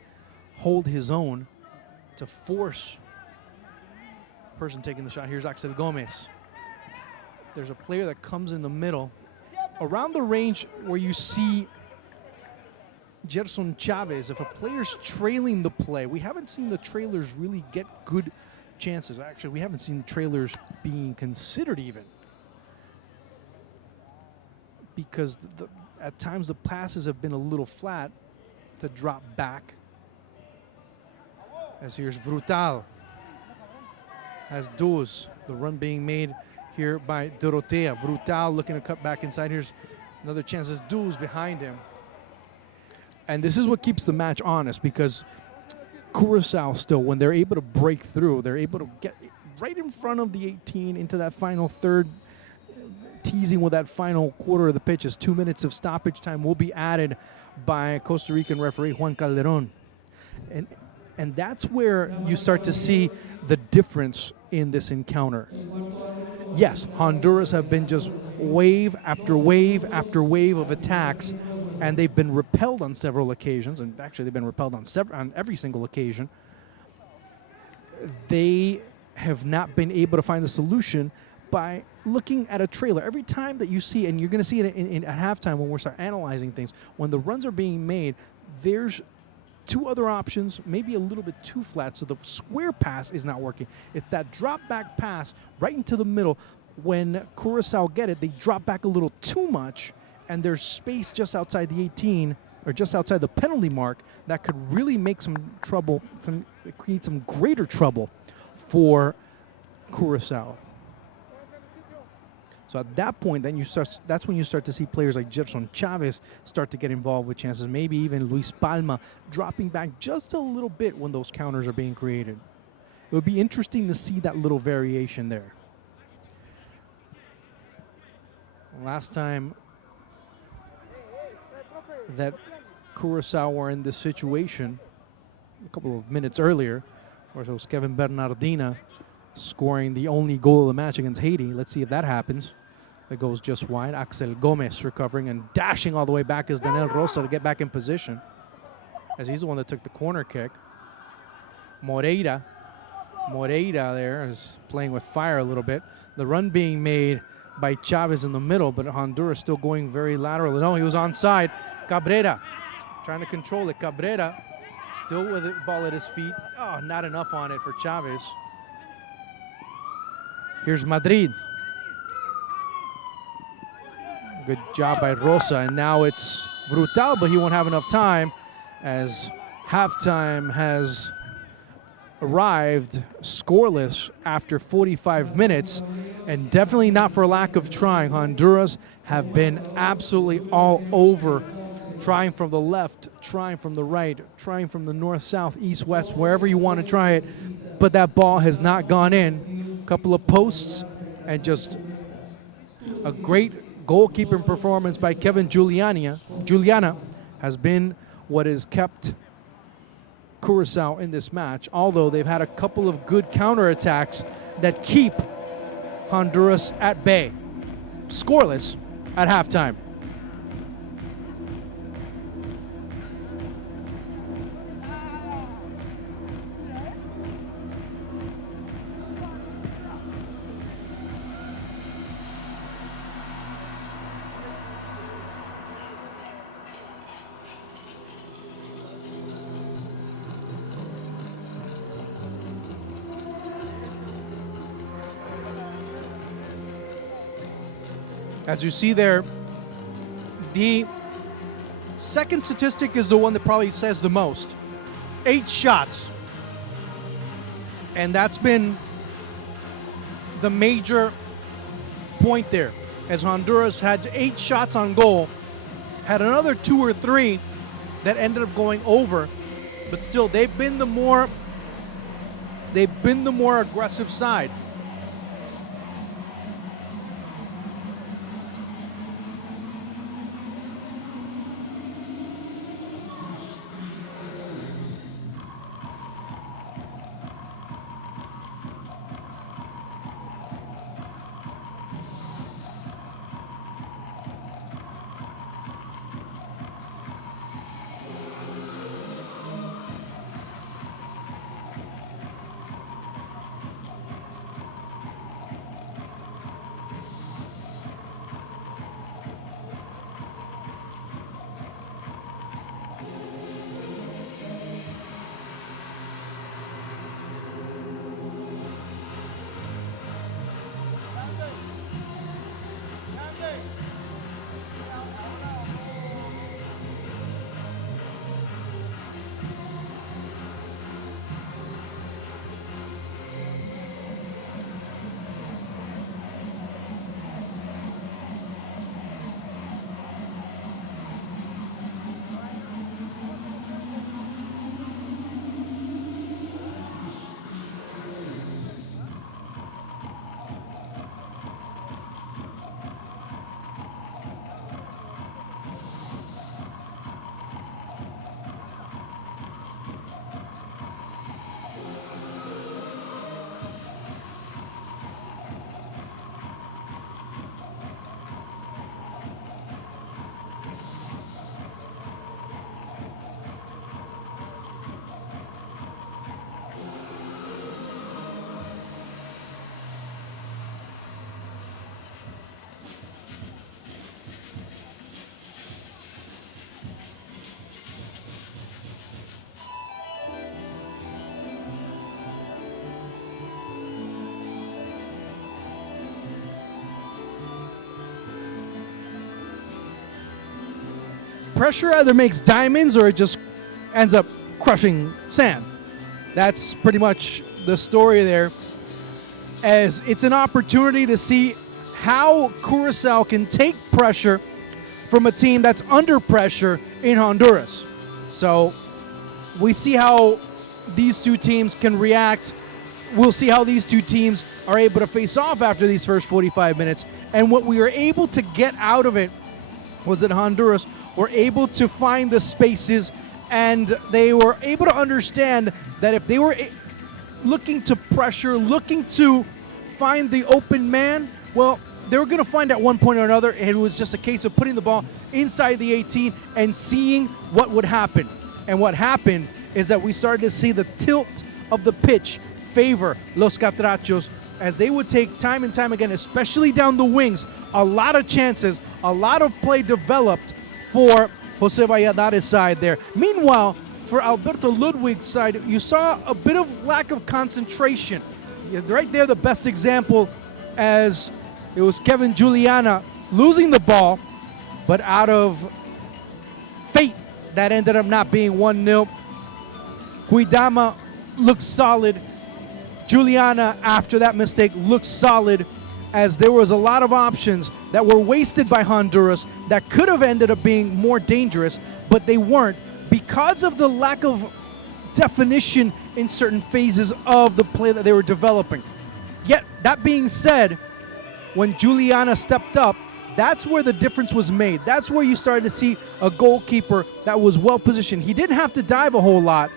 hold his own to force the person taking the shot. Here's Axel Gomez. There's a player that comes in the middle around the range where you see Gerson Chavez. If a player's trailing the play, we haven't seen the trailers really get good chances. Actually, we haven't seen the trailers being considered even, because at times the passes have been a little flat to drop back. As here's Brutal, has Duz, the run being made here by Dorotea. Brutal looking to cut back inside. Here's another chance as Duz behind him. And this is what keeps the match honest, because Curaçao still, when they're able to break through, they're able to get right in front of the 18 into that final third, teasing with that final quarter of the pitch as 2 minutes of stoppage time will be added by Costa Rican referee Juan Calderon. And that's where you start to see the difference in this encounter. Yes, Honduras have been just wave after wave after wave of attacks, and they've been repelled on several occasions, and actually they've been repelled on every single occasion. They have not been able to find the solution by looking at a trailer. Every time that you see, and you're going to see it at halftime when we start analyzing things, when the runs are being made, there's two other options, maybe a little bit too flat, so the square pass is not working. It's that drop back pass right into the middle. When Curaçao get it, they drop back a little too much, and there's space just outside the 18 or just outside the penalty mark that could really make some trouble, create some greater trouble for Curaçao. So at that point, then that's when you start to see players like Gerson Chavez start to get involved with chances. Maybe even Luis Palma dropping back just a little bit when those counters are being created. It would be interesting to see that little variation there. Last time that Curaçao were in this situation, a couple of minutes earlier, of course, it was Kevin Bernardina scoring the only goal of the match against Haiti. Let's see if that happens. It goes just wide. Axel Gomez recovering and dashing all the way back as Daniel Rosa to get back in position, as he's the one that took the corner kick. Moreira there is playing with fire a little bit. The run being made by Chavez in the middle, but Honduras still going very lateral. No, he was onside. Cabrera trying to control it. Cabrera still with the ball at his feet. Oh, not enough on it for Chavez. Here's Madrid. Good job by Rosa, and now it's Brutal, but he won't have enough time as halftime has arrived scoreless after 45 minutes, and definitely not for lack of trying. Honduras have been absolutely all over, trying from the left, trying from the right, trying from the north, south, east, west, wherever you want to try it, but that ball has not gone in. A couple of posts and just a great goalkeeping performance by Kevin Juliana has been what has kept Curaçao in this match, although they've had a couple of good counterattacks that keep Honduras at bay. Scoreless at halftime. As you see there, the second statistic is the one that probably says the most. 8 shots. And that's been the major point there, as Honduras had 8 shots on goal, had another 2 or 3 that ended up going over, but still they've been the more aggressive side. Pressure either makes diamonds or it just ends up crushing sand. That's pretty much the story there, as it's an opportunity to see how Curaçao can take pressure from a team that's under pressure in Honduras. So we see how these two teams can react. We'll see how these two teams are able to face off after these first 45 minutes. And what we were able to get out of it was that Honduras were able to find the spaces, and they were able to understand that if they were looking to pressure, looking to find the open man, well, they were going to find at one point or another. It was just a case of putting the ball inside the 18 and seeing what would happen. And what happened is that we started to see the tilt of the pitch favor Los Catrachos, as they would take time and time again, especially down the wings, a lot of chances, a lot of play developed for Jose Valladares' side there. Meanwhile, for Alberto Ludwig's side, you saw a bit of lack of concentration. Right there, the best example, as it was Kevin Juliana losing the ball, But out of fate, that ended up not being 1-0. Guidama looks solid. Juliana, after that mistake, looks solid, as there was a lot of options that were wasted by Honduras that could have ended up being more dangerous, but they weren't because of the lack of definition in certain phases of the play that they were developing. Yet, that being said, when Juliana stepped up, that's where the difference was made. That's where you started to see a goalkeeper that was well positioned. He didn't have to dive a whole lot,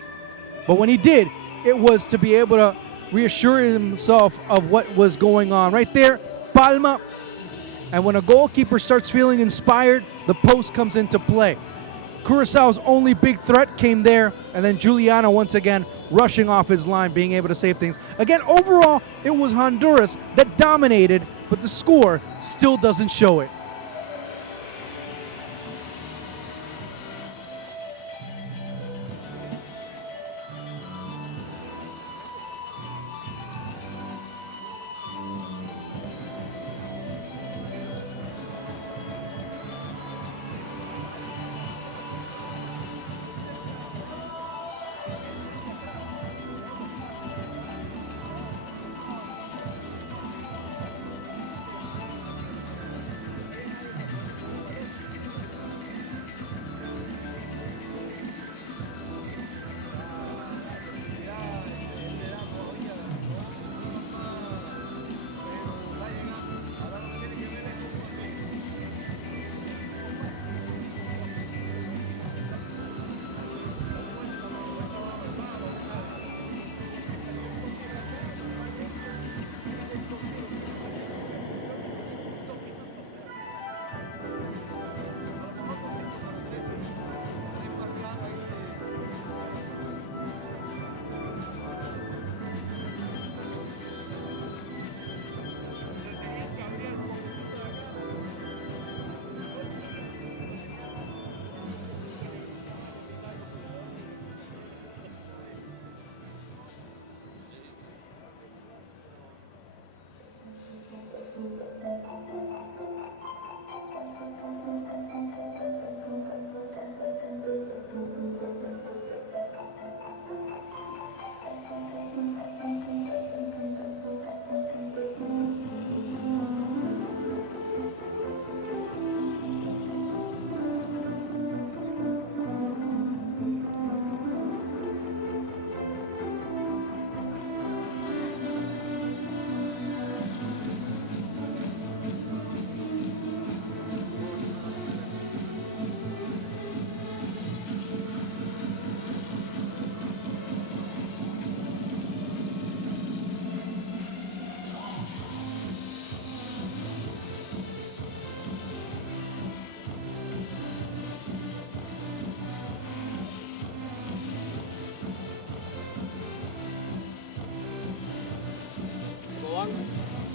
but when he did, it was to be able to reassure himself of what was going on. Right there, Palma. And when a goalkeeper starts feeling inspired, the post comes into play. Curaçao's only big threat came there, and then Juliana once again rushing off his line, being able to save things. Again, overall, it was Honduras that dominated, but the score still doesn't show it.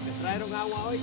¿Les trajeron agua hoy?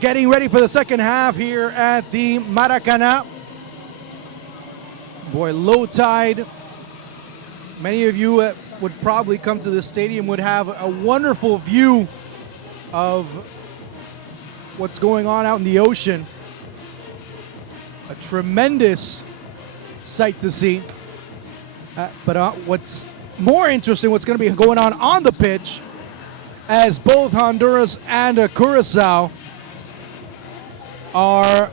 getting ready for the second half here at the Maracanã. Boy, low tide. Many of you would probably come to the stadium, would have a wonderful view of what's going on out in the ocean. A tremendous sight to see. But what's more interesting, what's going to be going on the pitch, as both Honduras and Curaçao are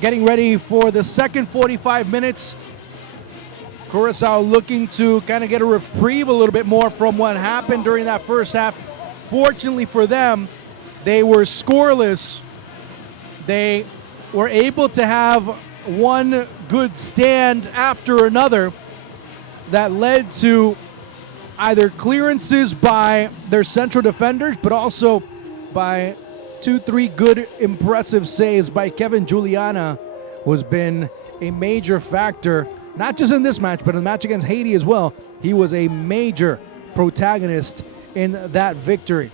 getting ready for the second 45 minutes. Curaçao looking to kind of get a reprieve a little bit more from what happened during that first half. Fortunately for them, they were scoreless. They were able to have one good stand after another that led to either clearances by their central defenders, but also by 2-3 good, impressive saves by Kevin Juliana, who's been a major factor, not just in this match, but in the match against Haiti as well. He was a major protagonist in that victory.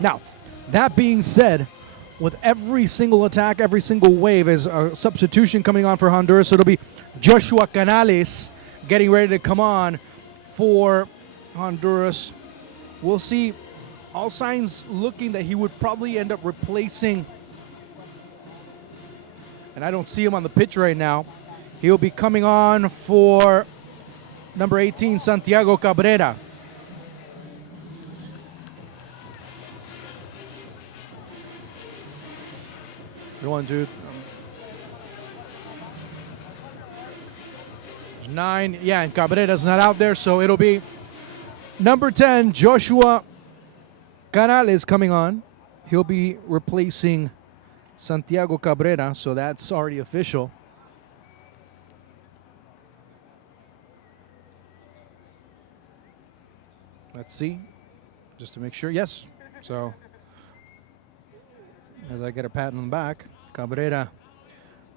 Now, that being said, with every single attack, every single wave, is a substitution coming on for Honduras. So it'll be Joshua Canales getting ready to come on for Honduras. We'll see. All signs looking that he would probably end up replacing, and I don't see him on the pitch right now. He'll be coming on for number 18, Santiago Cabrera. Good one, dude. There's 9. Yeah, and Cabrera's not out there, so it'll be number 10, Joshua Canales coming on. He'll be replacing Santiago Cabrera, so that's already official. Let's see, just to make sure. Yes, so as I get a pat on the back, Cabrera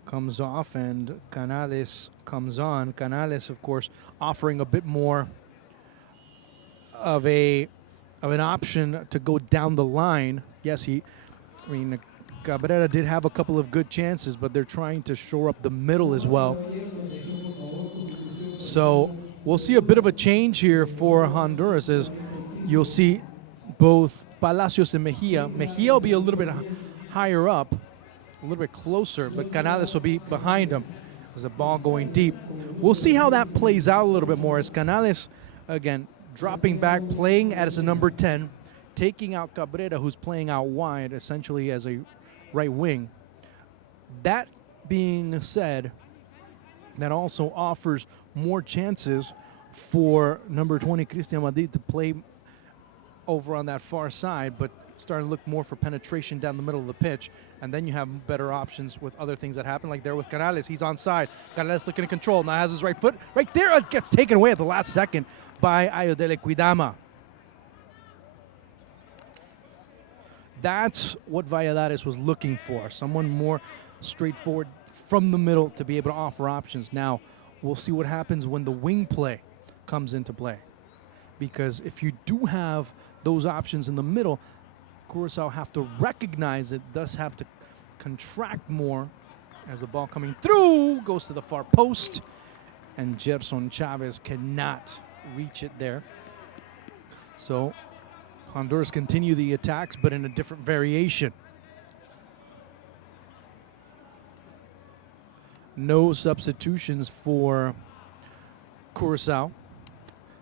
comes off and Canales comes on. Canales, of course, offering a bit more of an option to go down the line. Yes, Cabrera did have a couple of good chances, but they're trying to shore up the middle as well. So we'll see a bit of a change here for Honduras, as you'll see both Palacios and Mejia. Mejia will be a little bit higher up, a little bit closer, but Canales will be behind him as the ball going deep. We'll see how that plays out a little bit more, as Canales, again, dropping back, playing as a number 10, taking out Cabrera, who's playing out wide, essentially as a right wing. That being said, that also offers more chances for number 20, Christian Madrid, to play over on that far side, but starting to look more for penetration down the middle of the pitch. And then you have better options with other things that happen, like there with Canales. He's onside. Canales looking to control. Now has his right foot. Right there, it gets taken away at the last second by Ayodele Cuidama. That's what Valladares was looking for. Someone more straightforward from the middle to be able to offer options. Now, we'll see what happens when the wing play comes into play. Because if you do have those options in the middle, Curaçao have to recognize it, thus have to contract more, as the ball coming through goes to the far post, and Gerson Chavez cannot reach it there. So Honduras continue the attacks, but in a different variation. No substitutions for Curaçao,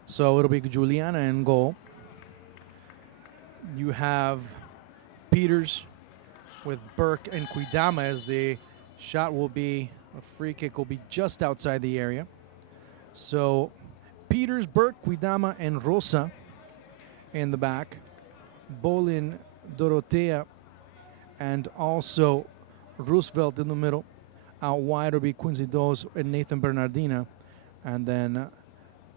so it'll be Juliana in goal. You have Peters with Burke and Cuidama, as the shot will be, a free kick will be just outside the area. So Peters, Burke, Cuidama, and Rosa in the back. Bolin, Dorotea, and also Roosevelt in the middle. Out wide will be Quincy Does and Nathan Bernardina. And then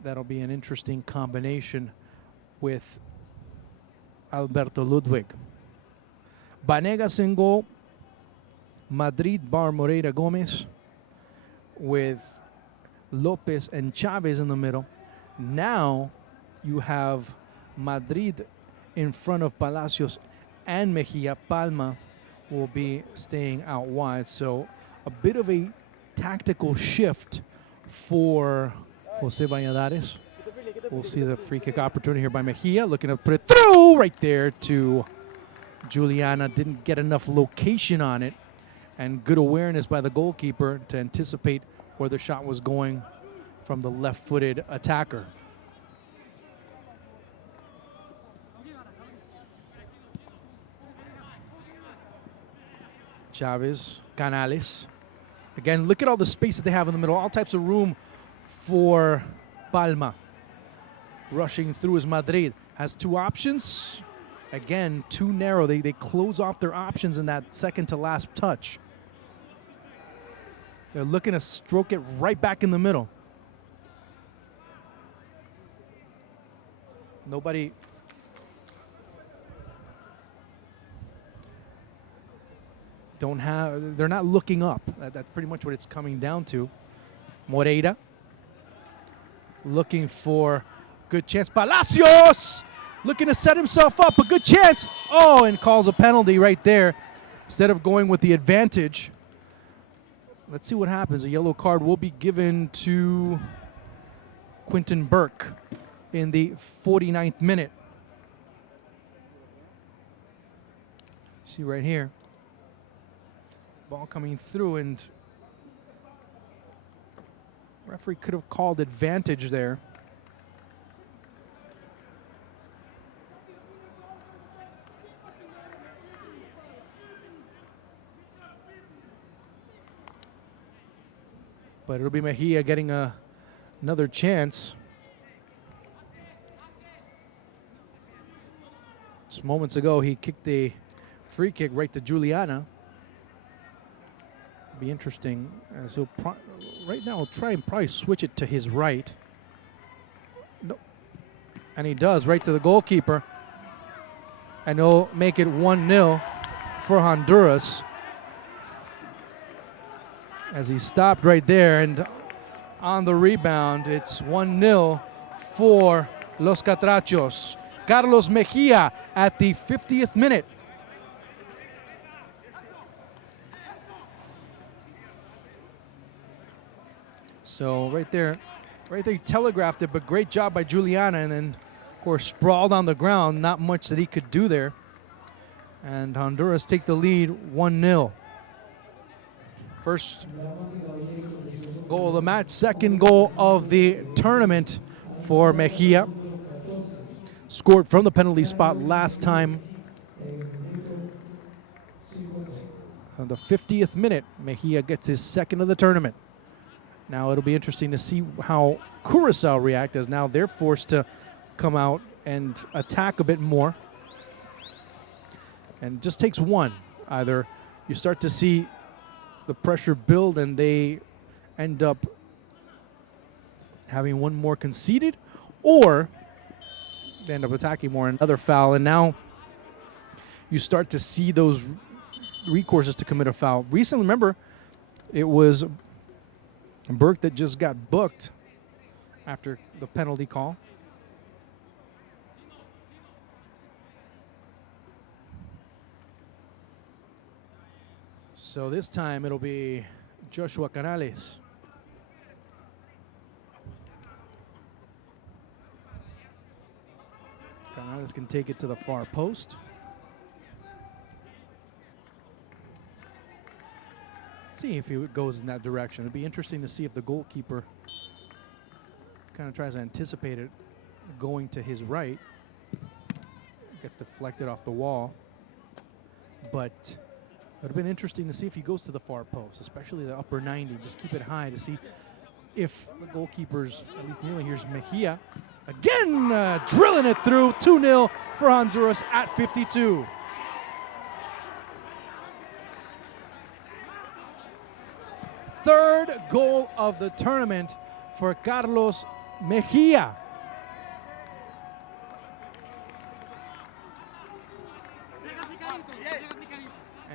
that'll be an interesting combination with Alberto Ludwig. Vanegas in goal. Madrid, Bar, Moreira, Gomez, with Lopez and Chavez in the middle. Now you have Madrid in front of Palacios and Mejia, Palma will be staying out wide. So a bit of a tactical shift for Jose Valladares. We'll see the free kick opportunity here by Mejia, looking to put it through right there to Juliana. Didn't get enough location on it, and good awareness by the goalkeeper to anticipate where the shot was going from the left-footed attacker. Chavez, Canales. Again, look at all the space that they have in the middle. All types of room for Palma. Rushing through is Madrid. Has two options. Again, too narrow. They close off their options in that second to last touch. They're looking to stroke it right back in the middle. Nobody. They're not looking up. That's pretty much what it's coming down to. Moreira looking for good chance. Palacios looking to set himself up. A good chance. Oh, and calls a penalty right there instead of going with the advantage. Let's see what happens. A yellow card will be given to Quentin Burke in the 49th minute. See right here. Ball coming through, and referee could have called advantage there. But it'll be Mejia getting another chance. Just moments ago, he kicked the free kick right to Juliana. Be interesting as he'll right now. He'll try and probably switch it to his right. No, and he does right to the goalkeeper, and he'll make it 1-0 for Honduras as he stopped right there, and on the rebound it's 1-0 for Los Catrachos. Carlos Mejia at the 50th minute. So right there he telegraphed it, but great job by Juliana, and then, of course, sprawled on the ground. Not much that he could do there. And Honduras take the lead 1-0. First goal of the match, second goal of the tournament for Mejia. Scored from the penalty spot last time. On the 50th minute, Mejia gets his second of the tournament. Now it'll be interesting to see how Curaçao react, as now they're forced to come out and attack a bit more. And it just takes one. Either you start to see the pressure build and they end up having one more conceded, or they end up attacking more, another foul, and now you start to see those recourses to commit a foul. Recently, remember, it was Burke that just got booked after the penalty call. So this time it'll be Joshua Canales. Canales can take it to the far post. See if he goes in that direction. It'd be interesting to see if the goalkeeper kind of tries to anticipate it going to his right. Gets deflected off the wall. But it would have been interesting to see if he goes to the far post, especially the upper 90. Just keep it high to see if the goalkeeper's at least kneeling. Here's Mejia. Again, drilling it through. 2-0 for Honduras at 52. Third goal of the tournament for Carlos Mejia.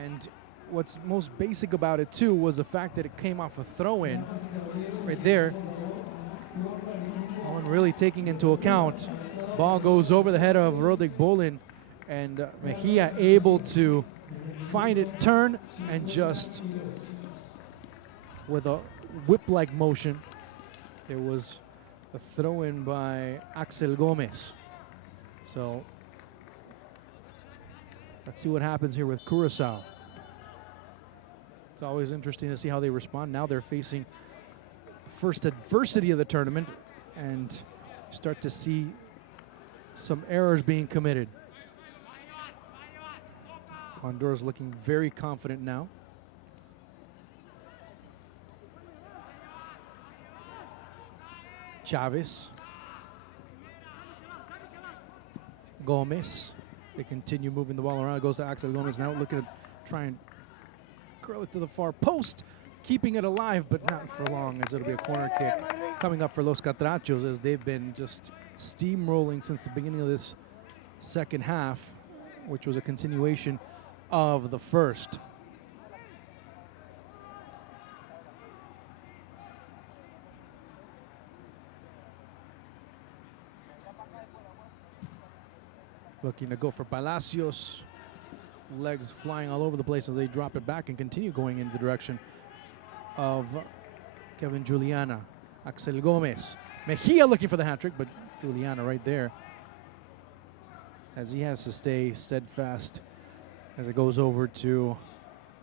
And what's most basic about it too was the fact that it came off a throw-in right there. No one really taking into account. Ball goes over the head of Rodrick Bolin, and Mejia able to find it, turn, and just with a whip-like motion, there was a throw-in by Axel Gomez. So let's see what happens here with Curaçao. It's always interesting to see how they respond. Now they're facing the first adversity of the tournament, and start to see some errors being committed. Honduras looking very confident now. Chavez. Gomez. They continue moving the ball around. It goes to Axel Gomez now, looking to try and curl it to the far post, keeping it alive, but not for long, as it'll be a corner kick coming up for Los Catrachos, as they've been just steamrolling since the beginning of this second half, which was a continuation of the first. Looking to go for Palacios. Legs flying all over the place as they drop it back and continue going in the direction of Kevin Juliana. Axel Gomez. Mejia looking for the hat trick, but Juliana right there, as he has to stay steadfast as it goes over to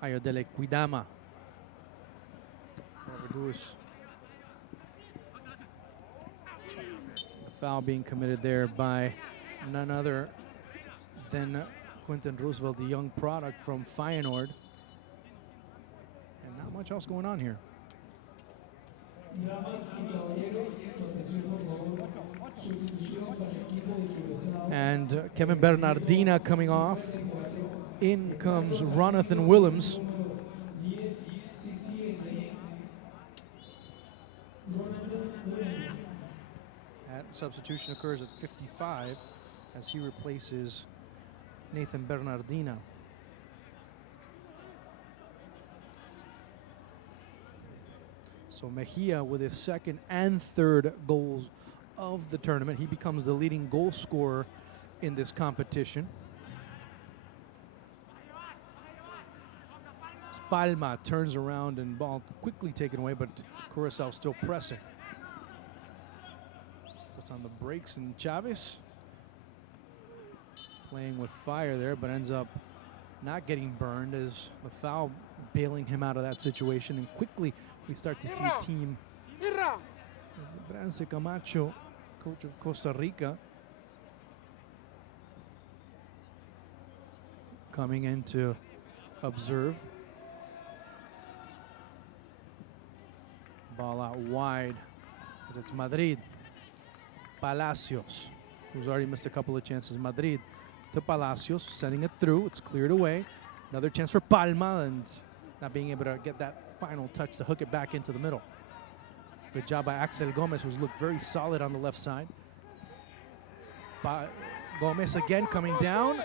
Ayodele Cuidama. The foul being committed there by none other than Quentin Roosevelt, the young product from Feyenoord. And not much else going on here. And Kevin Bernardina coming off. In comes Ronathan Willems. That substitution occurs at 55 as he replaces Nathan Bernardina. So Mejia with his second and third goals of the tournament. He becomes the leading goal scorer in this competition. Palma turns around and ball quickly taken away, but Curaçao still pressing. Puts on the brakes, and Chavez playing with fire there, but ends up not getting burned as the foul bailing him out of that situation. And quickly we start to see a team. Brance Camacho, coach of Costa Rica, coming in to observe. Ball out wide as it's Madrid. Palacios, who's already missed a couple of chances. Madrid to Palacios, sending it through. It's cleared away. Another chance for Palma, and not being able to get that final touch to hook it back into the middle. Good job by Axel Gomez, who's looked very solid on the left side. Gomez again coming down.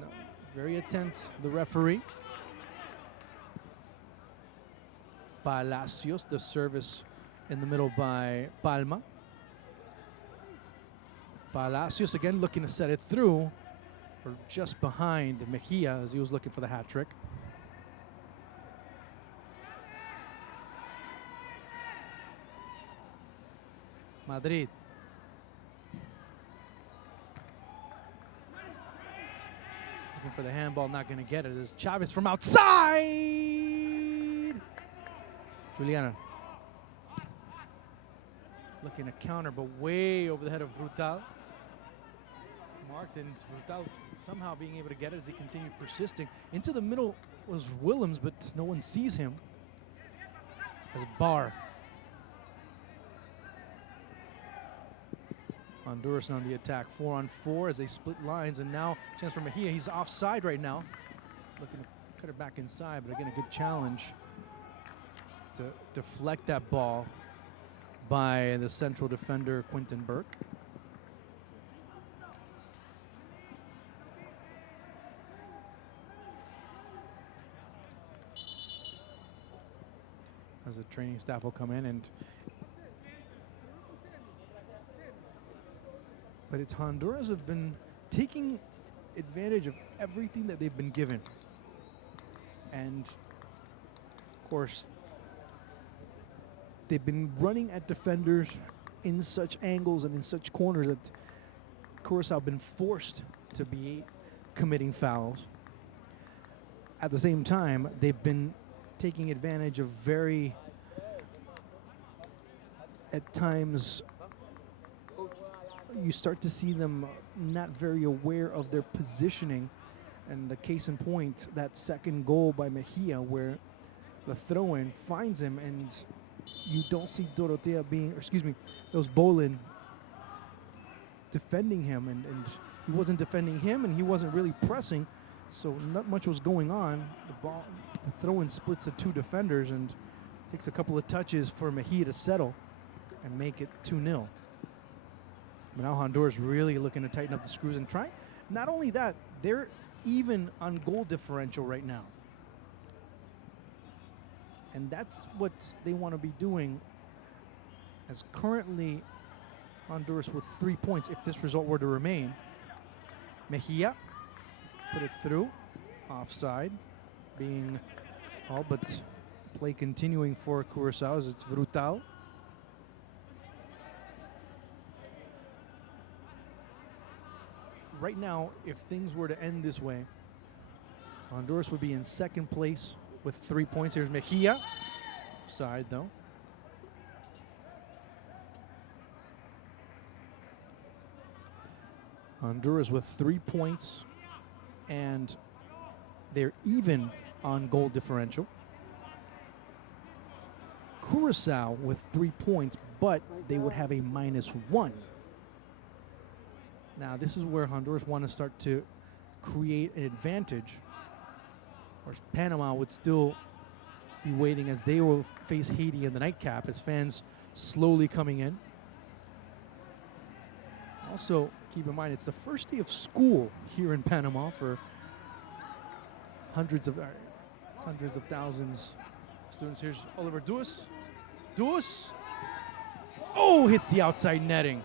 No, very attent, the referee. Palacios, the service in the middle by Palma. Palacios again looking to set it through, or just behind Mejia as he was looking for the hat trick. Madrid. Looking for the handball, not going to get it. As Chavez from outside. Juliana. Looking to counter, but way over the head of Frutal. Marked, and Frutal somehow being able to get it as he continued persisting. Into the middle was Willems, but no one sees him. As Barr. Honduras on the attack, 4-on-4 as they split lines, and now chance for Mejia. He's offside right now. Looking to cut it back inside, but again, a good challenge to deflect that ball by the central defender, Quentin Burke. As the training staff will come in, and but it's Honduras have been taking advantage of everything that they've been given. And, of course, they've been running at defenders in such angles and in such corners that Curaçao have been forced to be committing fouls. At the same time, they've been taking advantage of very, at times, you start to see them not very aware of their positioning. And the case in point, that second goal by Mejia, where the throw-in finds him, and you don't see Dorotea being, or excuse me, it was Bolin defending him, and he wasn't defending him, and he wasn't really pressing, so not much was going on. The throw-in splits the two defenders, and takes a couple of touches for Mejia to settle and make it 2-0. But now Honduras really looking to tighten up the screws and try. Not only that, they're even on goal differential right now. And that's what they want to be doing, as currently Honduras with 3 points if this result were to remain. Mejia put it through, offside, being all but play continuing for Curaçao as it's Brutal. Right now, if things were to end this way, Honduras would be in second place with 3 points. Here's Mejia, offside though. Honduras with 3 points, and they're even on goal differential. Curaçao with 3 points, but they would have a -1. Now, this is where Honduras want to start to create an advantage. Of course, Panama would still be waiting as they will face Haiti in the nightcap, as fans slowly coming in. Also, keep in mind, it's the first day of school here in Panama for hundreds of thousands of students. Here's Oliver Duas. Duas. Oh, hits the outside netting.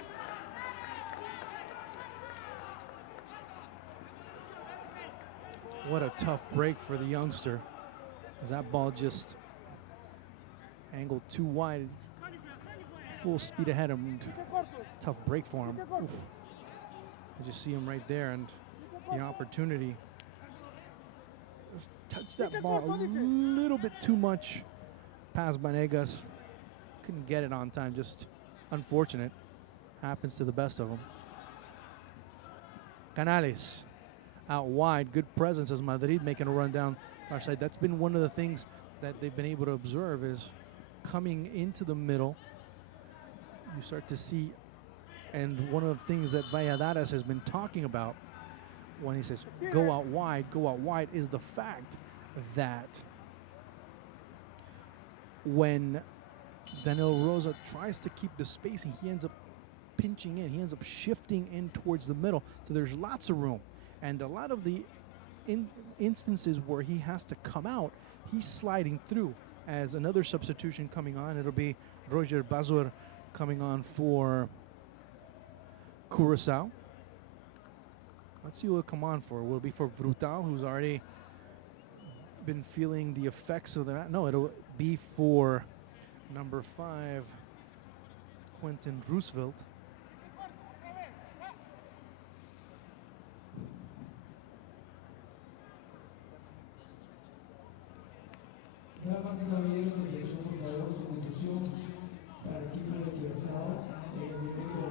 What a tough break for the youngster, as that ball just angled too wide. It's full speed ahead of him. Tough break for him. Oof. I just see him right there, and the opportunity. Just touched that ball a little bit too much past Banegas. Couldn't get it on time, just unfortunate. Happens to the best of them. Canales out wide, good presence as Madrid making a run down our side. That's been one of the things that they've been able to observe, is coming into the middle. You start to see, and one of the things that Valladares has been talking about when he says go out wide, is the fact that when Daniel Rosa tries to keep the spacing, he ends up pinching in, he ends up shifting in towards the middle, so there's lots of room. And a lot of the instances where he has to come out, he's sliding through. As another substitution coming on, it'll be Roger Bazur coming on for Curaçao. Let's see who will come on for. Will it be for Brutal, who's already been feeling the effects of that? No, it'll be for number 5, Quentin Roosevelt. Damas y caballeros, atención por favor, sustitución para el equipo de Curaçao en el minuto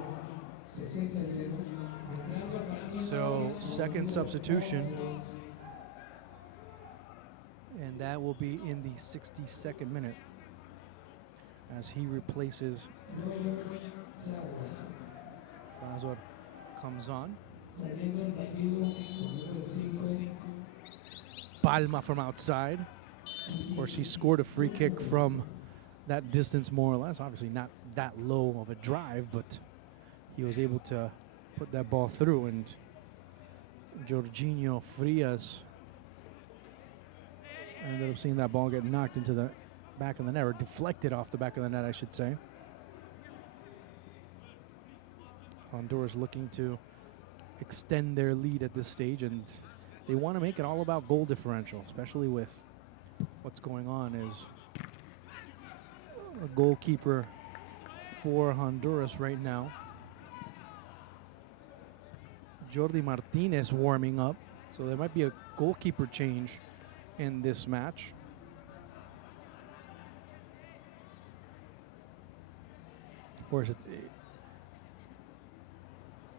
60. So, second substitution, and that will be in the 62nd minute as he replaces Bazor. Comes on. Palma from outside. Of course, he scored a free kick from that distance, more or less. Obviously not that low of a drive, but he was able to put that ball through. And Jorginho Frias ended up seeing that ball get knocked into the back of the net, or deflected off the back of the net, I should say. Honduras looking to extend their lead at this stage, and they want to make it all about goal differential, especially with what's going on is a goalkeeper for Honduras right now. Jordi Martinez warming up, so there might be a goalkeeper change in this match. Of course,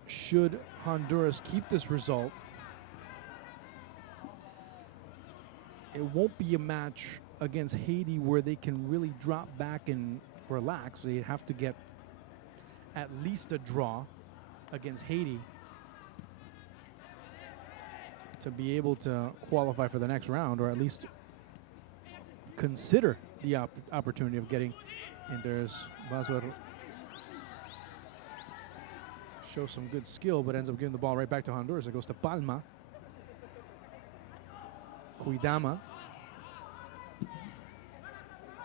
should Honduras keep this result, it won't be a match against Haiti where they can really drop back and relax. They'd have to get at least a draw against Haiti to be able to qualify for the next round, or at least consider the opportunity of getting. And there's Bazor, shows some good skill, but ends up giving the ball right back to Honduras. It goes to Palma. Cuidama.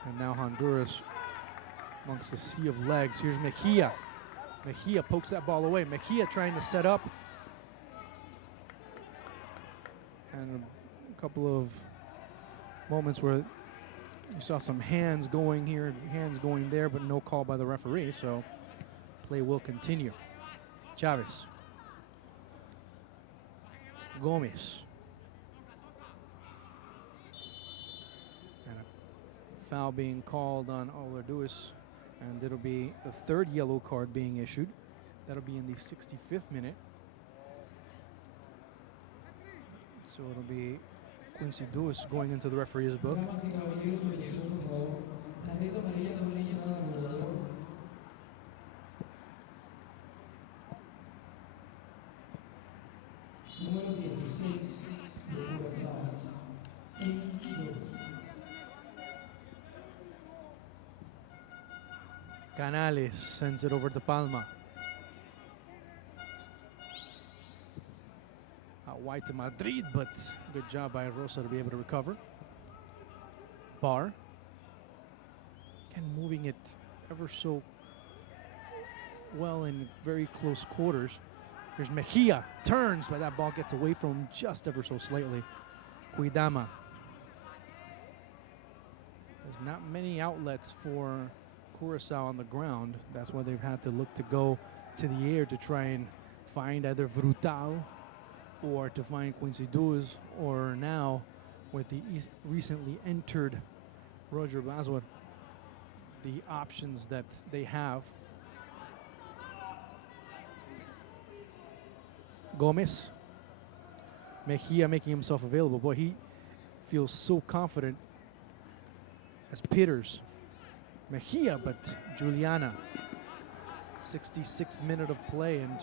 And now Honduras amongst the sea of legs. Here's Mejia. Mejia pokes that ball away. Mejia trying to set up. And a couple of moments where you saw some hands going here, hands going there, but no call by the referee, so play will continue. Chavez. Gomez. And a foul being called on Olarduis, and it'll be the third yellow card being issued. That'll be in the 65th minute. So it'll be Quincy Duis going into the referee's book. Número 16 de Curaçao. Canales sends it over to Palma. Out wide to Madrid, but good job by Rosa to be able to recover. Barr. Again, moving it ever so well in very close quarters. Here's Mejia, turns, but that ball gets away from him just ever so slightly. Cuidama. There's not many outlets for Curaçao on the ground. That's why they've had to look to go to the air to try and find either Brutal or to find Quincy Duis, or now with the recently entered Roger Baswad, the options that they have. Gomez. Mejia making himself available. Boy, he feels so confident as Peters. Mejia, but Juliana. 66th minute of play, and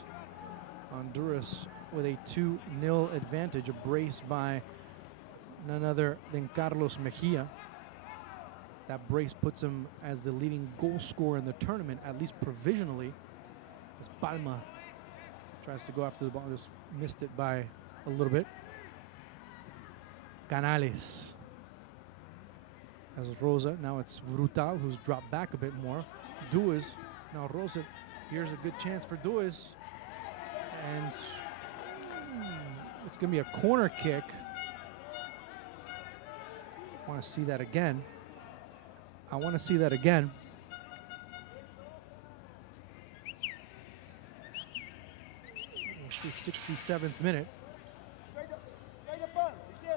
Honduras with a 2-0 advantage, a brace by none other than Carlos Mejia. That brace puts him as the leading goal scorer in the tournament, at least provisionally, as Palma tries to go after the ball, just missed it by a little bit. Canales has Rosa. Now it's Brutal, who's dropped back a bit more. Duis. Now Rosa. Here's a good chance for Duis. And it's going to be a corner kick. I want to see that again. 67th minute.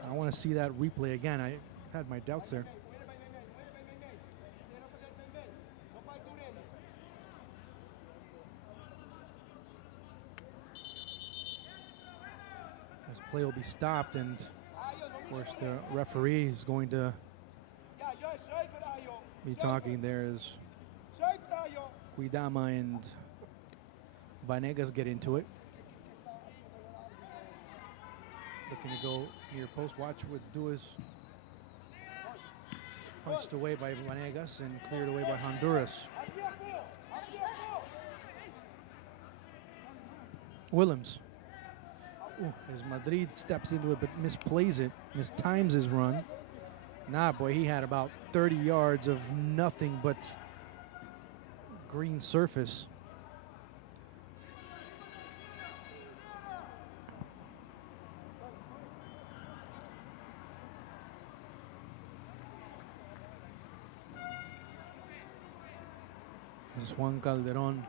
I want to see that replay again. I had my doubts there. This play will be stopped, and of course the referee is going to be talking. There's Cuidama and Vanegas get into it. Looking to go near post. Watch with Duis. Punched away by Vanegas and cleared away by Honduras. Willems. Ooh, as Madrid steps into it but misplays it, mistimes his run. Nah, boy, he had about 30 yards of nothing but green surface. This is Juan Calderon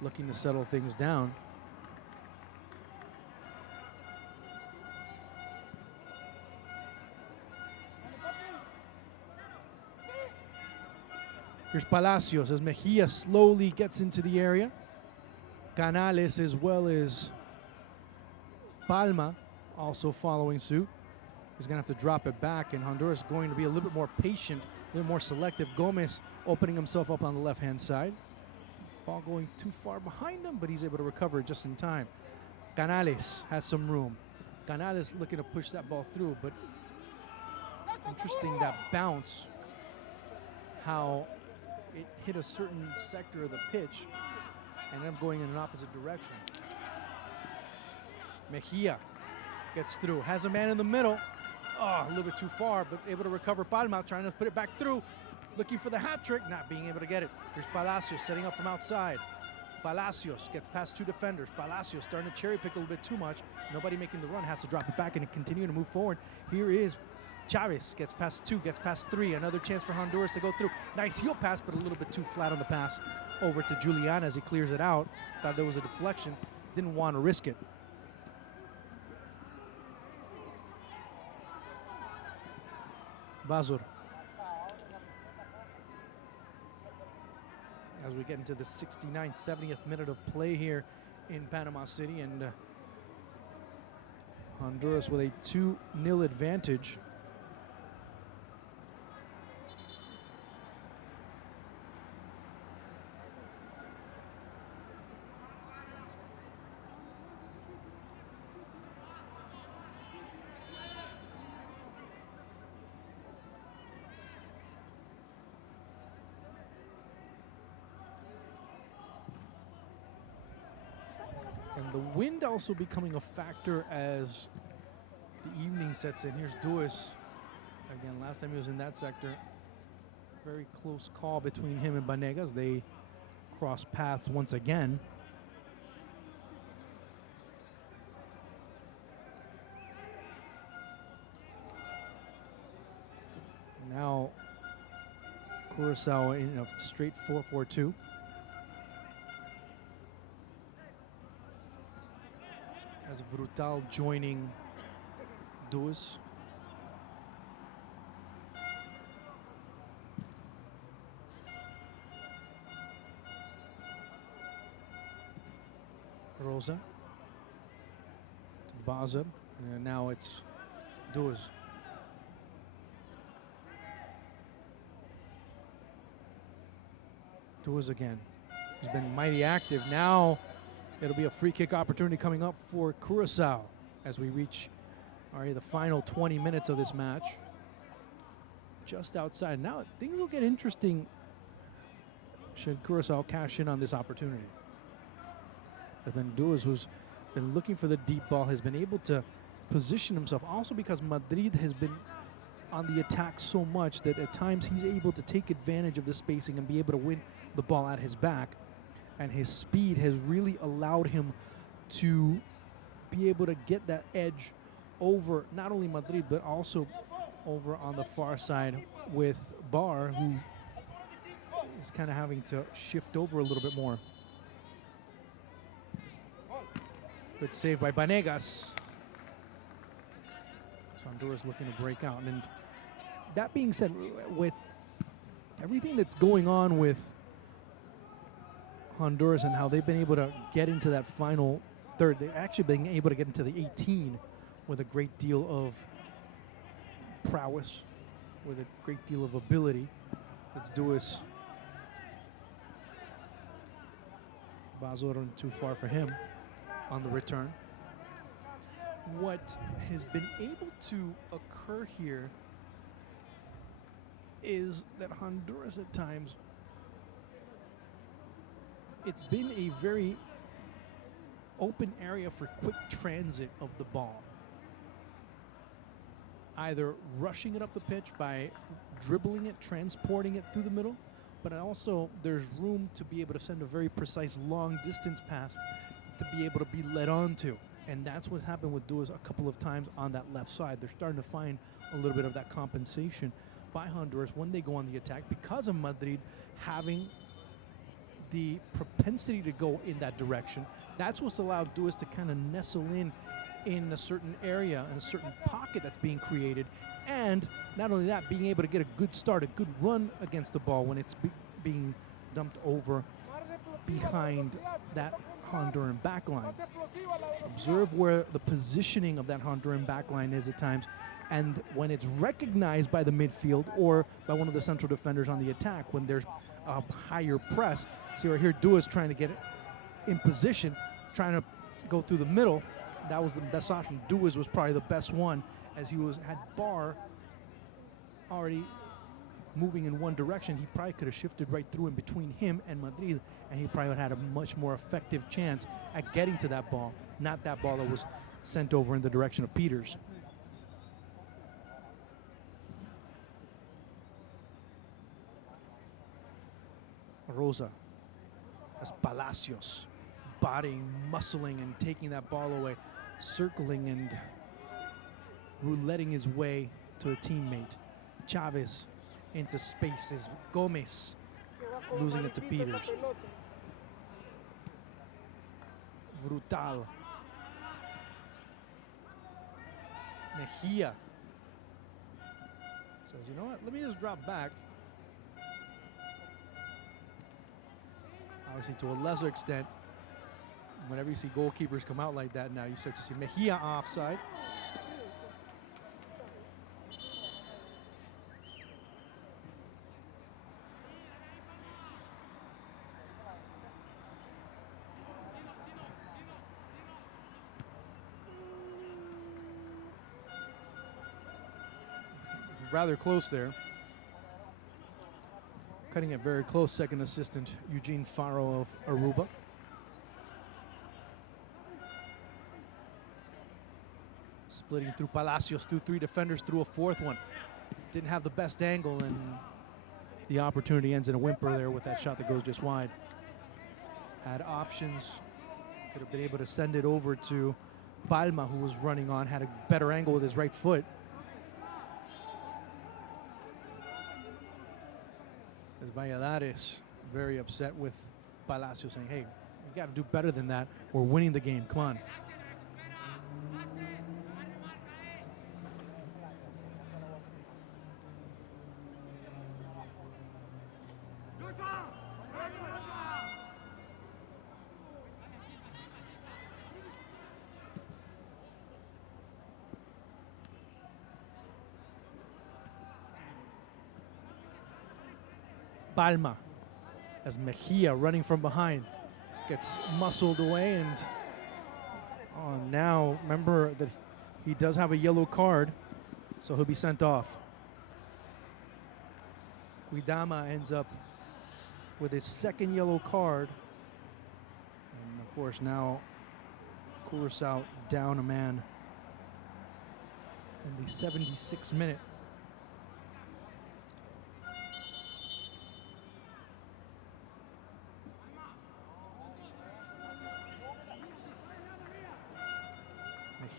looking to settle things down. Here's Palacios as Mejia slowly gets into the area. Canales as well as Palma also following suit. He's going to have to drop it back, and Honduras going to be a little bit more patient, a little more selective. Gomez opening himself up on the left-hand side. Ball going too far behind him, but he's able to recover it just in time. Canales has some room. Canales looking to push that ball through, but interesting that bounce, how it hit a certain sector of the pitch and ended up going in an opposite direction. Mejia gets through, has a man in the middle. Oh, a little bit too far, but able to recover. Palma trying to put it back through, looking for the hat trick, not being able to get it. Here's Palacios setting up from outside. Palacios gets past two defenders. Palacios starting to cherry pick a little bit too much. Nobody making the run, has to drop it back and continue to move forward. Here is Chavez, gets past two, gets past three. Another chance for Honduras to go through. Nice heel pass, but a little bit too flat on the pass over to Julian as he clears it out. Thought there was a deflection, didn't want to risk it. Bazur. As we get into the 69th, 70th minute of play here in Panama City, and Honduras with a 2-0 advantage. And the wind also becoming a factor as the evening sets in. Here's Duis. Again, last time he was in that sector. Very close call between him and Banegas. They cross paths once again. Now, Curaçao in a straight 4-4-2. As Brutal joining Duis. Rosa to Bazar, and now it's Duis. Duis again. He's been mighty active. Now it'll be a free kick opportunity coming up for Curaçao as we reach the final 20 minutes of this match. Just outside. Now things will get interesting should Curaçao cash in on this opportunity. Duis, who's been looking for the deep ball, has been able to position himself. Also because Madrid has been on the attack so much that at times he's able to take advantage of the spacing and be able to win the ball at his back. And his speed has really allowed him to be able to get that edge over not only Madrid, but also over on the far side with Barr, who is kind of having to shift over a little bit more. Good save by Banegas. Honduras looking to break out. And that being said, with everything that's going on with Honduras and how they've been able to get into that final third, they've actually been able to get into the 18 with a great deal of prowess, with a great deal of ability. Let's do this. Bazoran too far for him on the return. What has been able to occur here is that Honduras at times, it's been a very open area for quick transit of the ball. Either rushing it up the pitch by dribbling it, transporting it through the middle, but also there's room to be able to send a very precise long distance pass to be able to be led on to. And that's what happened with Duas a couple of times on that left side. They're starting to find a little bit of that compensation by Honduras when they go on the attack because of Madrid having the propensity to go in that direction. That's what's allowed Duas to kind of nestle in a certain area, in a certain pocket that's being created. And not only that, being able to get a good start, a good run against the ball when it's being dumped over behind that Honduran backline. Observe where the positioning of that Honduran backline is at times, and when it's recognized by the midfield or by one of the central defenders on the attack, when there's a higher press. See right here, Duas trying to get it in position, trying to go through the middle. That was the best option. Duas was probably the best one, as he had Barr already moving in one direction. He probably could have shifted right through in between him and Madrid, and he probably would have had a much more effective chance at getting to that ball, not that ball that was sent over in the direction of Peters. Rosa, as Palacios, bodying, muscling, and taking that ball away, circling and rouletting his way to a teammate. Chavez into spaces. Gomez losing it to Peters. Brutal. Mejia says, you know what, let me just drop back. Obviously, to a lesser extent, whenever you see goalkeepers come out like that now, you start to see Mejia offside. Rather close there. Cutting it very close, second assistant Eugene Faro of Aruba. Splitting through Palacios, through three defenders, through a fourth one. Didn't have the best angle, and the opportunity ends in a whimper there with that shot that goes just wide. Had options, could have been able to send it over to Palma, who was running on, had a better angle with his right foot. As Valladares very upset with Palacios, saying, hey, you got to do better than that. We're winning the game. Come on. Palma, as Mejia running from behind gets muscled away, and now remember that he does have a yellow card, so he'll be sent off. Guidama ends up with his second yellow card, and of course now Curaçao down a man in the 76th minute.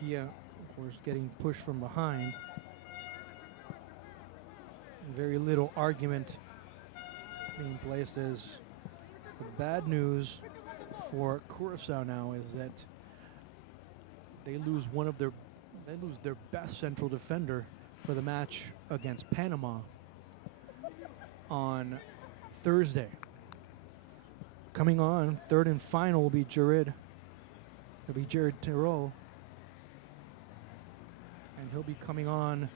Mejia, of course, getting pushed from behind. Very little argument being placed, as the bad news for Curaçao now is that they lose their best central defender for the match against Panama on Thursday. Coming on, third and final will be Jared Terrell. And he'll be coming on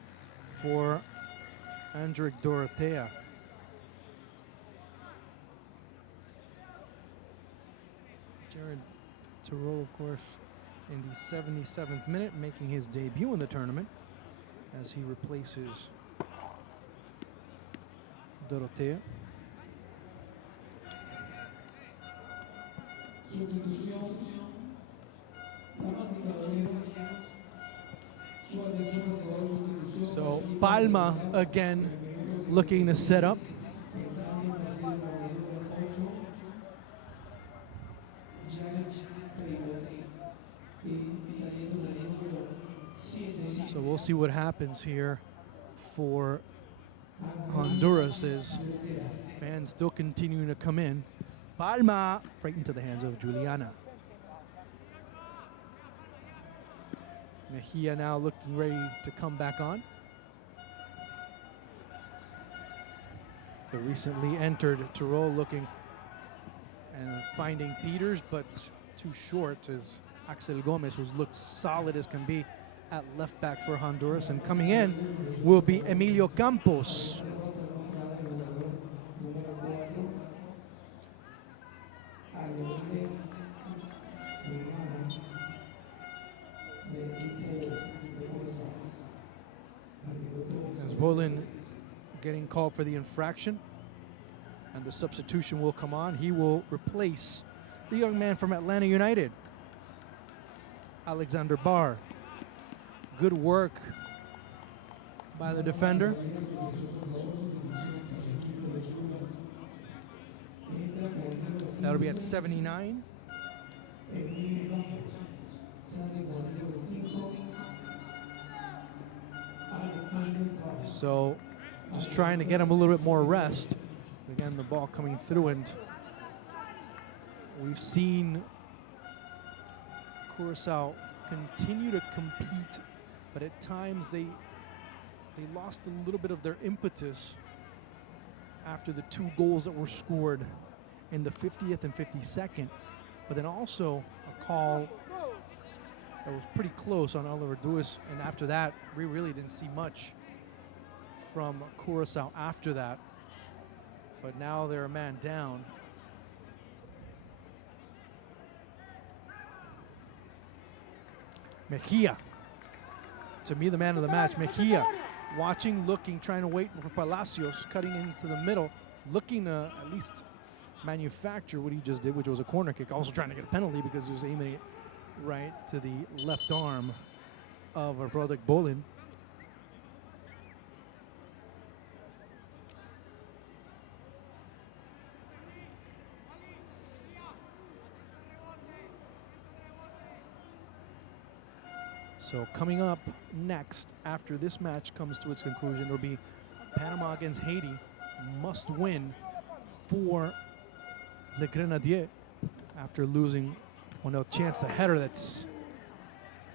for Andric Dorotea. Jared Terrell, of course, in the 77th minute, making his debut in the tournament as he replaces Dorotea. So Palma again looking to set up. So we'll see what happens here for Honduras, as fans still continuing to come in. Palma right into the hands of Juliana. Mejia now looking ready to come back on. The recently entered Tirol looking and finding Peters, but too short is Axel Gomez, who's looked solid as can be at left back for Honduras. And coming in will be Emilio Campos. As Bolin getting called for the infraction, and the substitution will come on. He will replace the young man from Atlanta United, Alexander Barr. Good work by the defender. That'll be at 79. So just trying to get him a little bit more rest. Again, the ball coming through, and we've seen Curaçao continue to compete, but at times they lost a little bit of their impetus after the 2 goals that were scored in the 50th and 52nd, but then also a call that was pretty close on Oliver Duis, and after that we really didn't see much from Curaçao after that. But now they're a man down. Mejia, to me, the man of the match. Mejia, watching, looking, trying to wait for Palacios, cutting into the middle, looking to at least manufacture what he just did, which was a corner kick. Also trying to get a penalty because he was aiming it right to the left arm of Roderick Bolin. So coming up next, after this match comes to its conclusion, there will be Panama against Haiti. Must win for Le Grenadier after losing a chance to header that's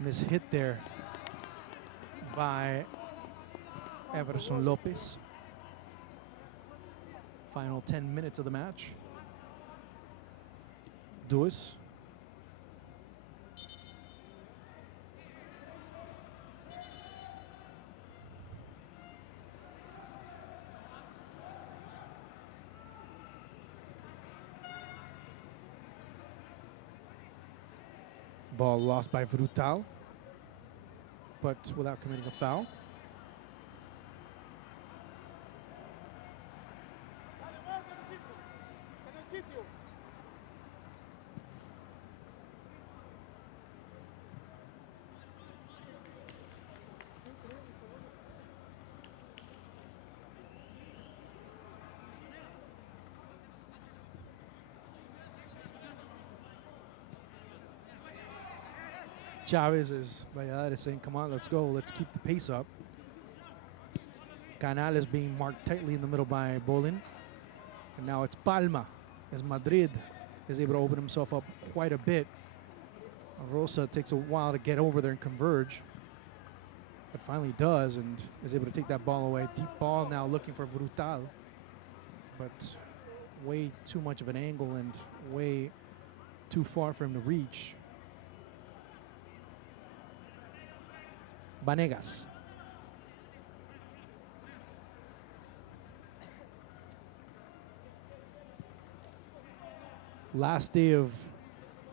mishit there by Everson Lopez. Final 10 minutes of the match. Duis. Ball lost by Frutal, but without committing a foul. Chavez is saying, come on, let's go. Let's keep the pace up. Canales being marked tightly in the middle by Bolin. And now it's Palma as Madrid is able to open himself up quite a bit. Rosa takes a while to get over there and converge, but finally does and is able to take that ball away. Deep ball now looking for Frutal, but way too much of an angle and way too far for him to reach. Vanegas. Last day of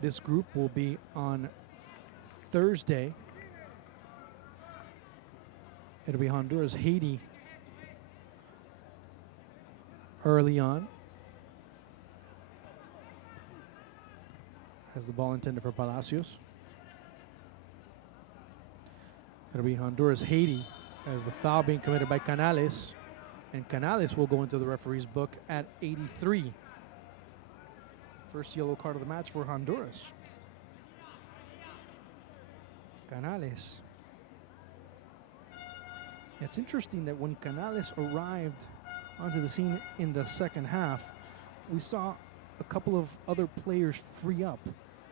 this group will be on Thursday. It'll be Honduras, Haiti early on. Has the ball intended for Palacios. It'll be Honduras, Haiti, as the foul being committed by Canales. And Canales will go into the referee's book at 83. First yellow card of the match for Honduras. Canales. It's interesting that when Canales arrived onto the scene in the second half, we saw a couple of other players free up,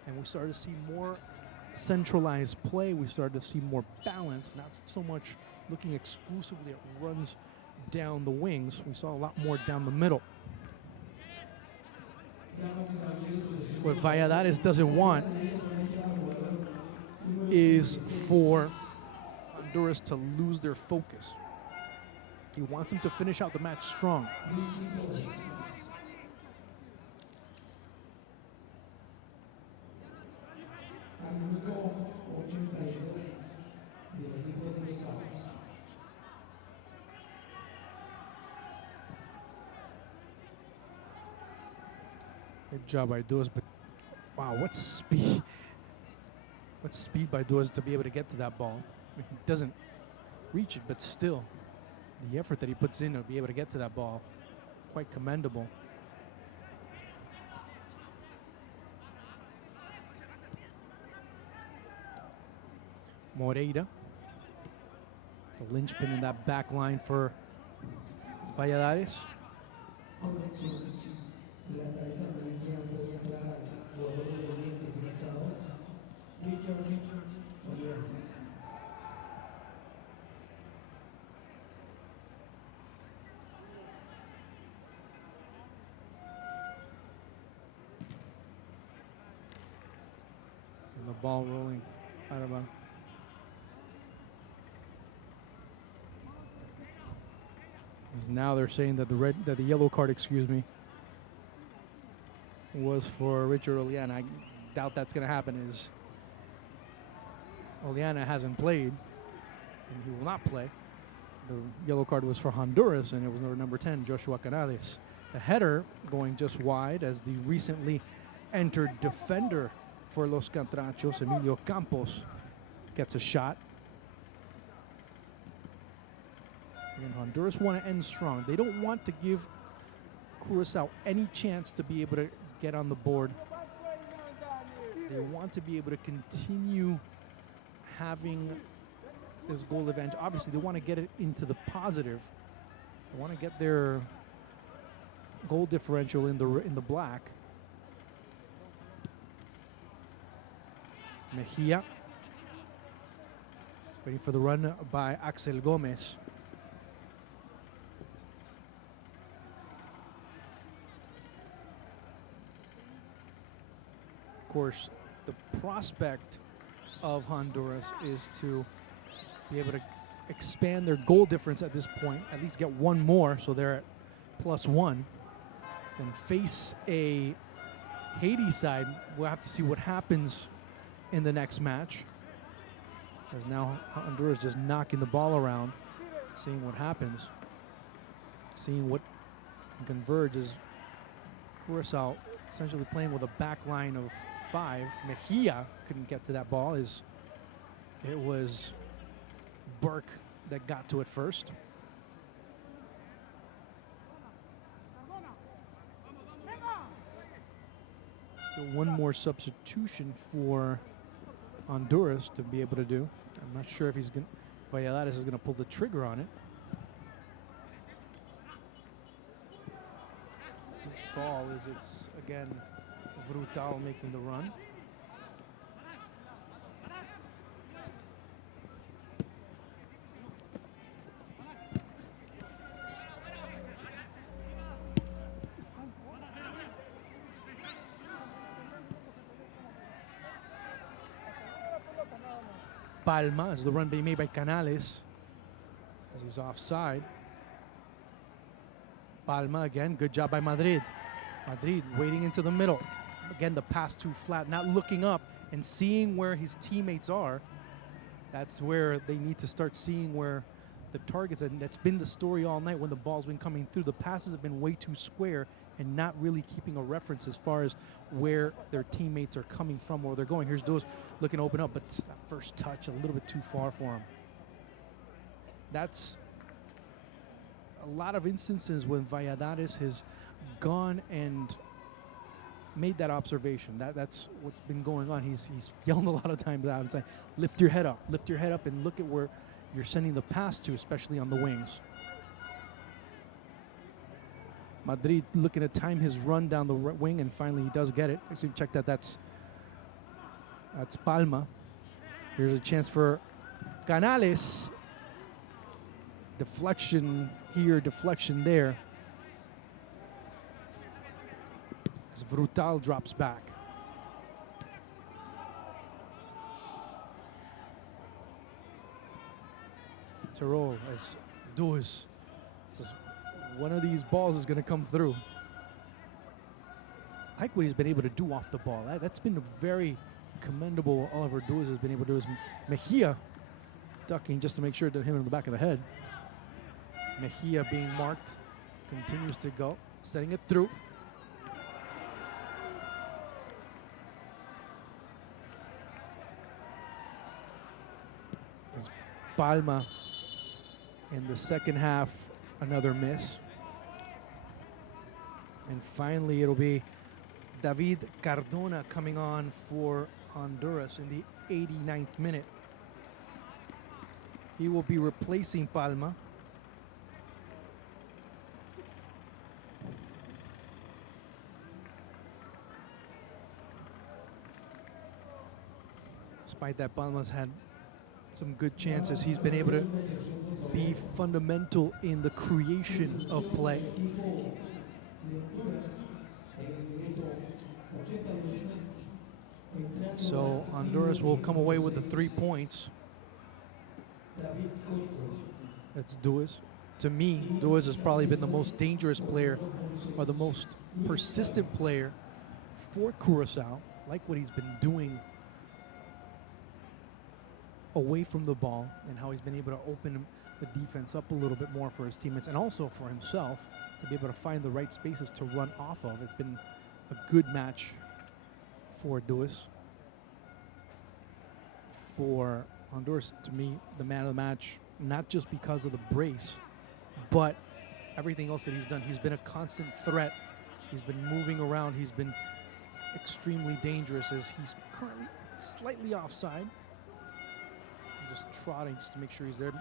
and we started to see more centralized play. We started to see more balance, not so much looking exclusively at runs down the wings. We saw a lot more down the middle. What Valladares doesn't want is for Honduras to lose their focus. He wants them to finish out the match strong. Good job by Duas, but wow, what speed! What speed by Duas to be able to get to that ball. I mean, he doesn't reach it, but still, the effort that he puts in to be able to get to that ball, quite commendable. Moreira, the linchpin in that back line for Valladares. And the ball rolling out of bounds. Now they're saying that the yellow card, excuse me, was for Richard Oleana. I doubt that's going to happen. Is Oleana hasn't played, and he will not play. The yellow card was for Honduras, and it was number 10, Joshua Canales. The header going just wide as the recently entered defender for Los Catrachos, Emilio Campos, gets a shot. And Honduras want to end strong. They don't want to give Curaçao any chance to be able to get on the board. They want to be able to continue having this goal advantage. Obviously, they want to get it into the positive. They want to get their goal differential in the black. Mejia waiting for the run by Axel Gomez. Of course, the prospect of Honduras is to be able to expand their goal difference at this point, at least get one more, so they're at +1. Then face a Haiti side. We'll have to see what happens in the next match. Because now Honduras just knocking the ball around, seeing what happens, seeing what converges. Curaçao essentially playing with a back line of 5. Mejia couldn't get to that ball. It was Burke that got to it first. So one more substitution for Honduras to be able to do. I'm not sure if Valladares is going to pull the trigger on it. The ball is it's again Brutal making the run. Palma as the run being made by Canales as he's offside. Palma again, good job by Madrid. Madrid waiting into the middle. Again, the pass too flat, not looking up and seeing where his teammates are. That's where they need to start seeing where the targets, and that's been the story all night when the ball's been coming through. The passes have been way too square and not really keeping a reference as far as where their teammates are coming from or they're going. Here's Duas looking to open up, but that first touch a little bit too far for him. That's a lot of instances when Valladares has gone and made that observation. That's what's been going on. He's yelling a lot of times out and saying, lift your head up, and look at where you're sending the pass to, especially on the wings. Madrid looking to time his run down the wing, and finally he does get it. Actually, check that. That's Palma. Here's a chance for Canales. Deflection here, deflection there. As Brutal drops back. Terol as Dues. One of these balls is going to come through. I like what he's been able to do off the ball. That's been very commendable. What Oliver Dues has been able to do. Is Mejia ducking just to make sure to hit him in the back of the head. Mejia being marked, continues to go, setting it through. As Palma in the second half, another miss. And finally, it'll be David Cardona coming on for Honduras in the 89th minute. He will be replacing Palma. Despite that, Palma's had some good chances. He's been able to be fundamental in the creation of play. So Honduras will come away with the 3 points. That's Dues. To me, Dues has probably been the most dangerous player or the most persistent player for Curaçao. Like what he's been doing away from the ball and how he's been able to open the defense up a little bit more for his teammates and also for himself to be able to find the right spaces to run off of. It's been a good match for Dues. For Honduras, to me, the man of the match, not just because of the brace, but everything else that he's done. He's been a constant threat. He's been moving around. He's been extremely dangerous as he's currently slightly offside. Just trotting just to make sure he's there.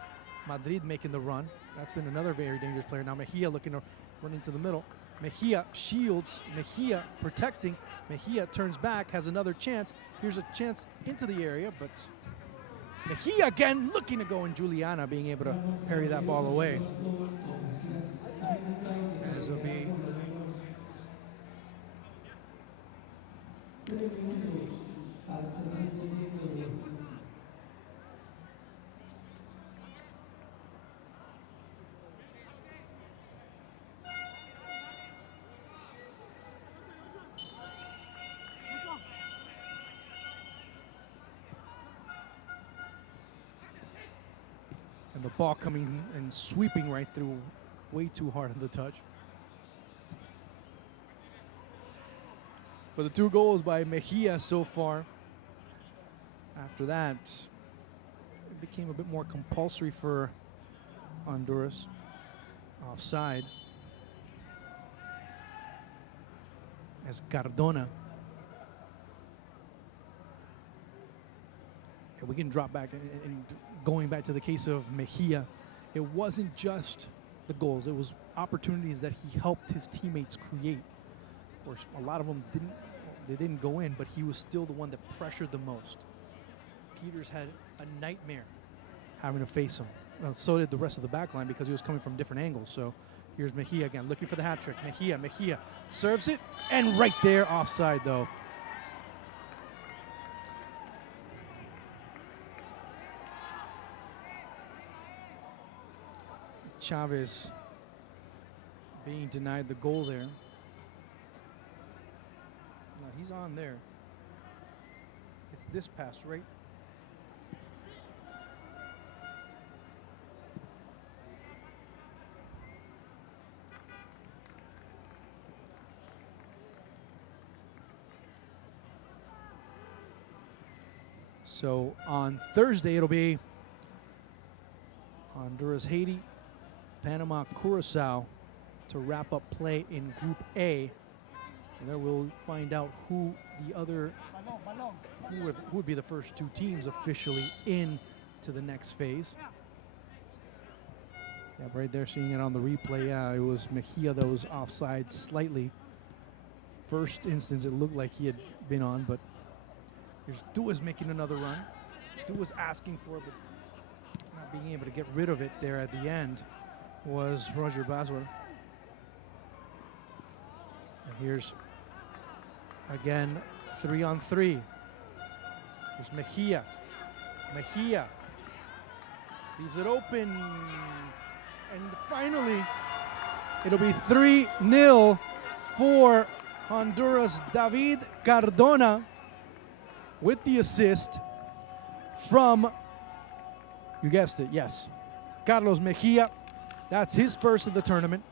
Madrid making the run. That's been another very dangerous player. Now Mejia looking to run into the middle. Mejia shields. Mejia protecting. Mejia turns back, has another chance. Here's a chance into the area, but Mejia again looking to go, and Juliana being able to parry that ball away. As it'll be and the ball coming and sweeping right through, way too hard on the touch. But the 2 goals by Mejia so far. After that, it became a bit more compulsory for Honduras. Offside. As Cardona. And we can drop back and going back to the case of Mejia, it wasn't just the goals, it was opportunities that he helped his teammates create. Of course, a lot of them didn't go in, but he was still the one that pressured the most. Peters had a nightmare having to face him. So did the rest of the back line because he was coming from different angles. So here's Mejia again, looking for the hat trick. Mejia serves it, and right there, offside though. Chavez being denied the goal there. No, he's on there. It's this pass, right? So on Thursday, it'll be Honduras, Haiti, Panama, Curaçao to wrap up play in Group A. And there we'll find out who would be the first 2 teams officially in to the next phase. Yeah, right there, seeing it on the replay. Yeah, it was Mejia that was offside slightly. First instance, it looked like he had been on, but here's Duas making another run. Duas asking for it, but not being able to get rid of it there at the end was Roger Baswell. And here's, again, 3-on-3. Here's Mejia. Mejia leaves it open. And finally, it'll be 3-0 for Honduras. David Cardona with the assist from, you guessed it, yes, Carlos Mejia. That's his first of the tournament.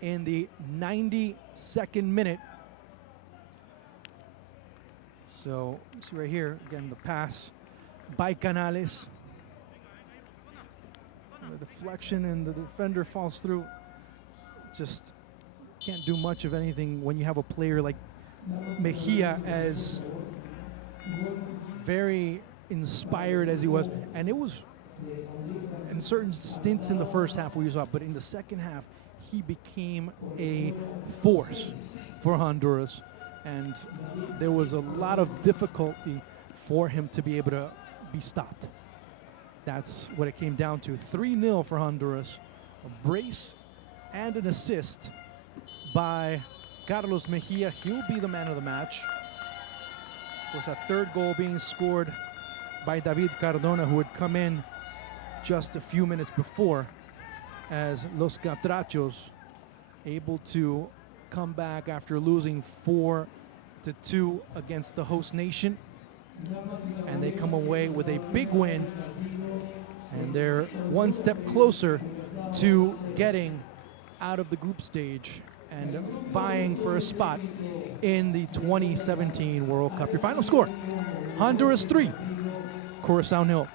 In the 92nd minute. So, see right here, again, the pass by Canales. The deflection and the defender falls through. Just can't do much of anything when you have a player like Mejia, as very inspired as he was. And it was in certain stints in the first half we saw, but in the second half, he became a force for Honduras. And there was a lot of difficulty for him to be able to be stopped. That's what it came down to. 3-0 for Honduras. A brace and an assist by Carlos Mejia. He'll be the man of the match. Of course, that third goal being scored by David Cardona, who had come in just a few minutes before, as Los Catrachos able to come back after losing 4-2 against the host nation. And they come away with a big win. And they're one step closer to getting out of the group stage and vying for a spot in the 2017 World Cup. Your final score, Honduras 3, Curaçao 0.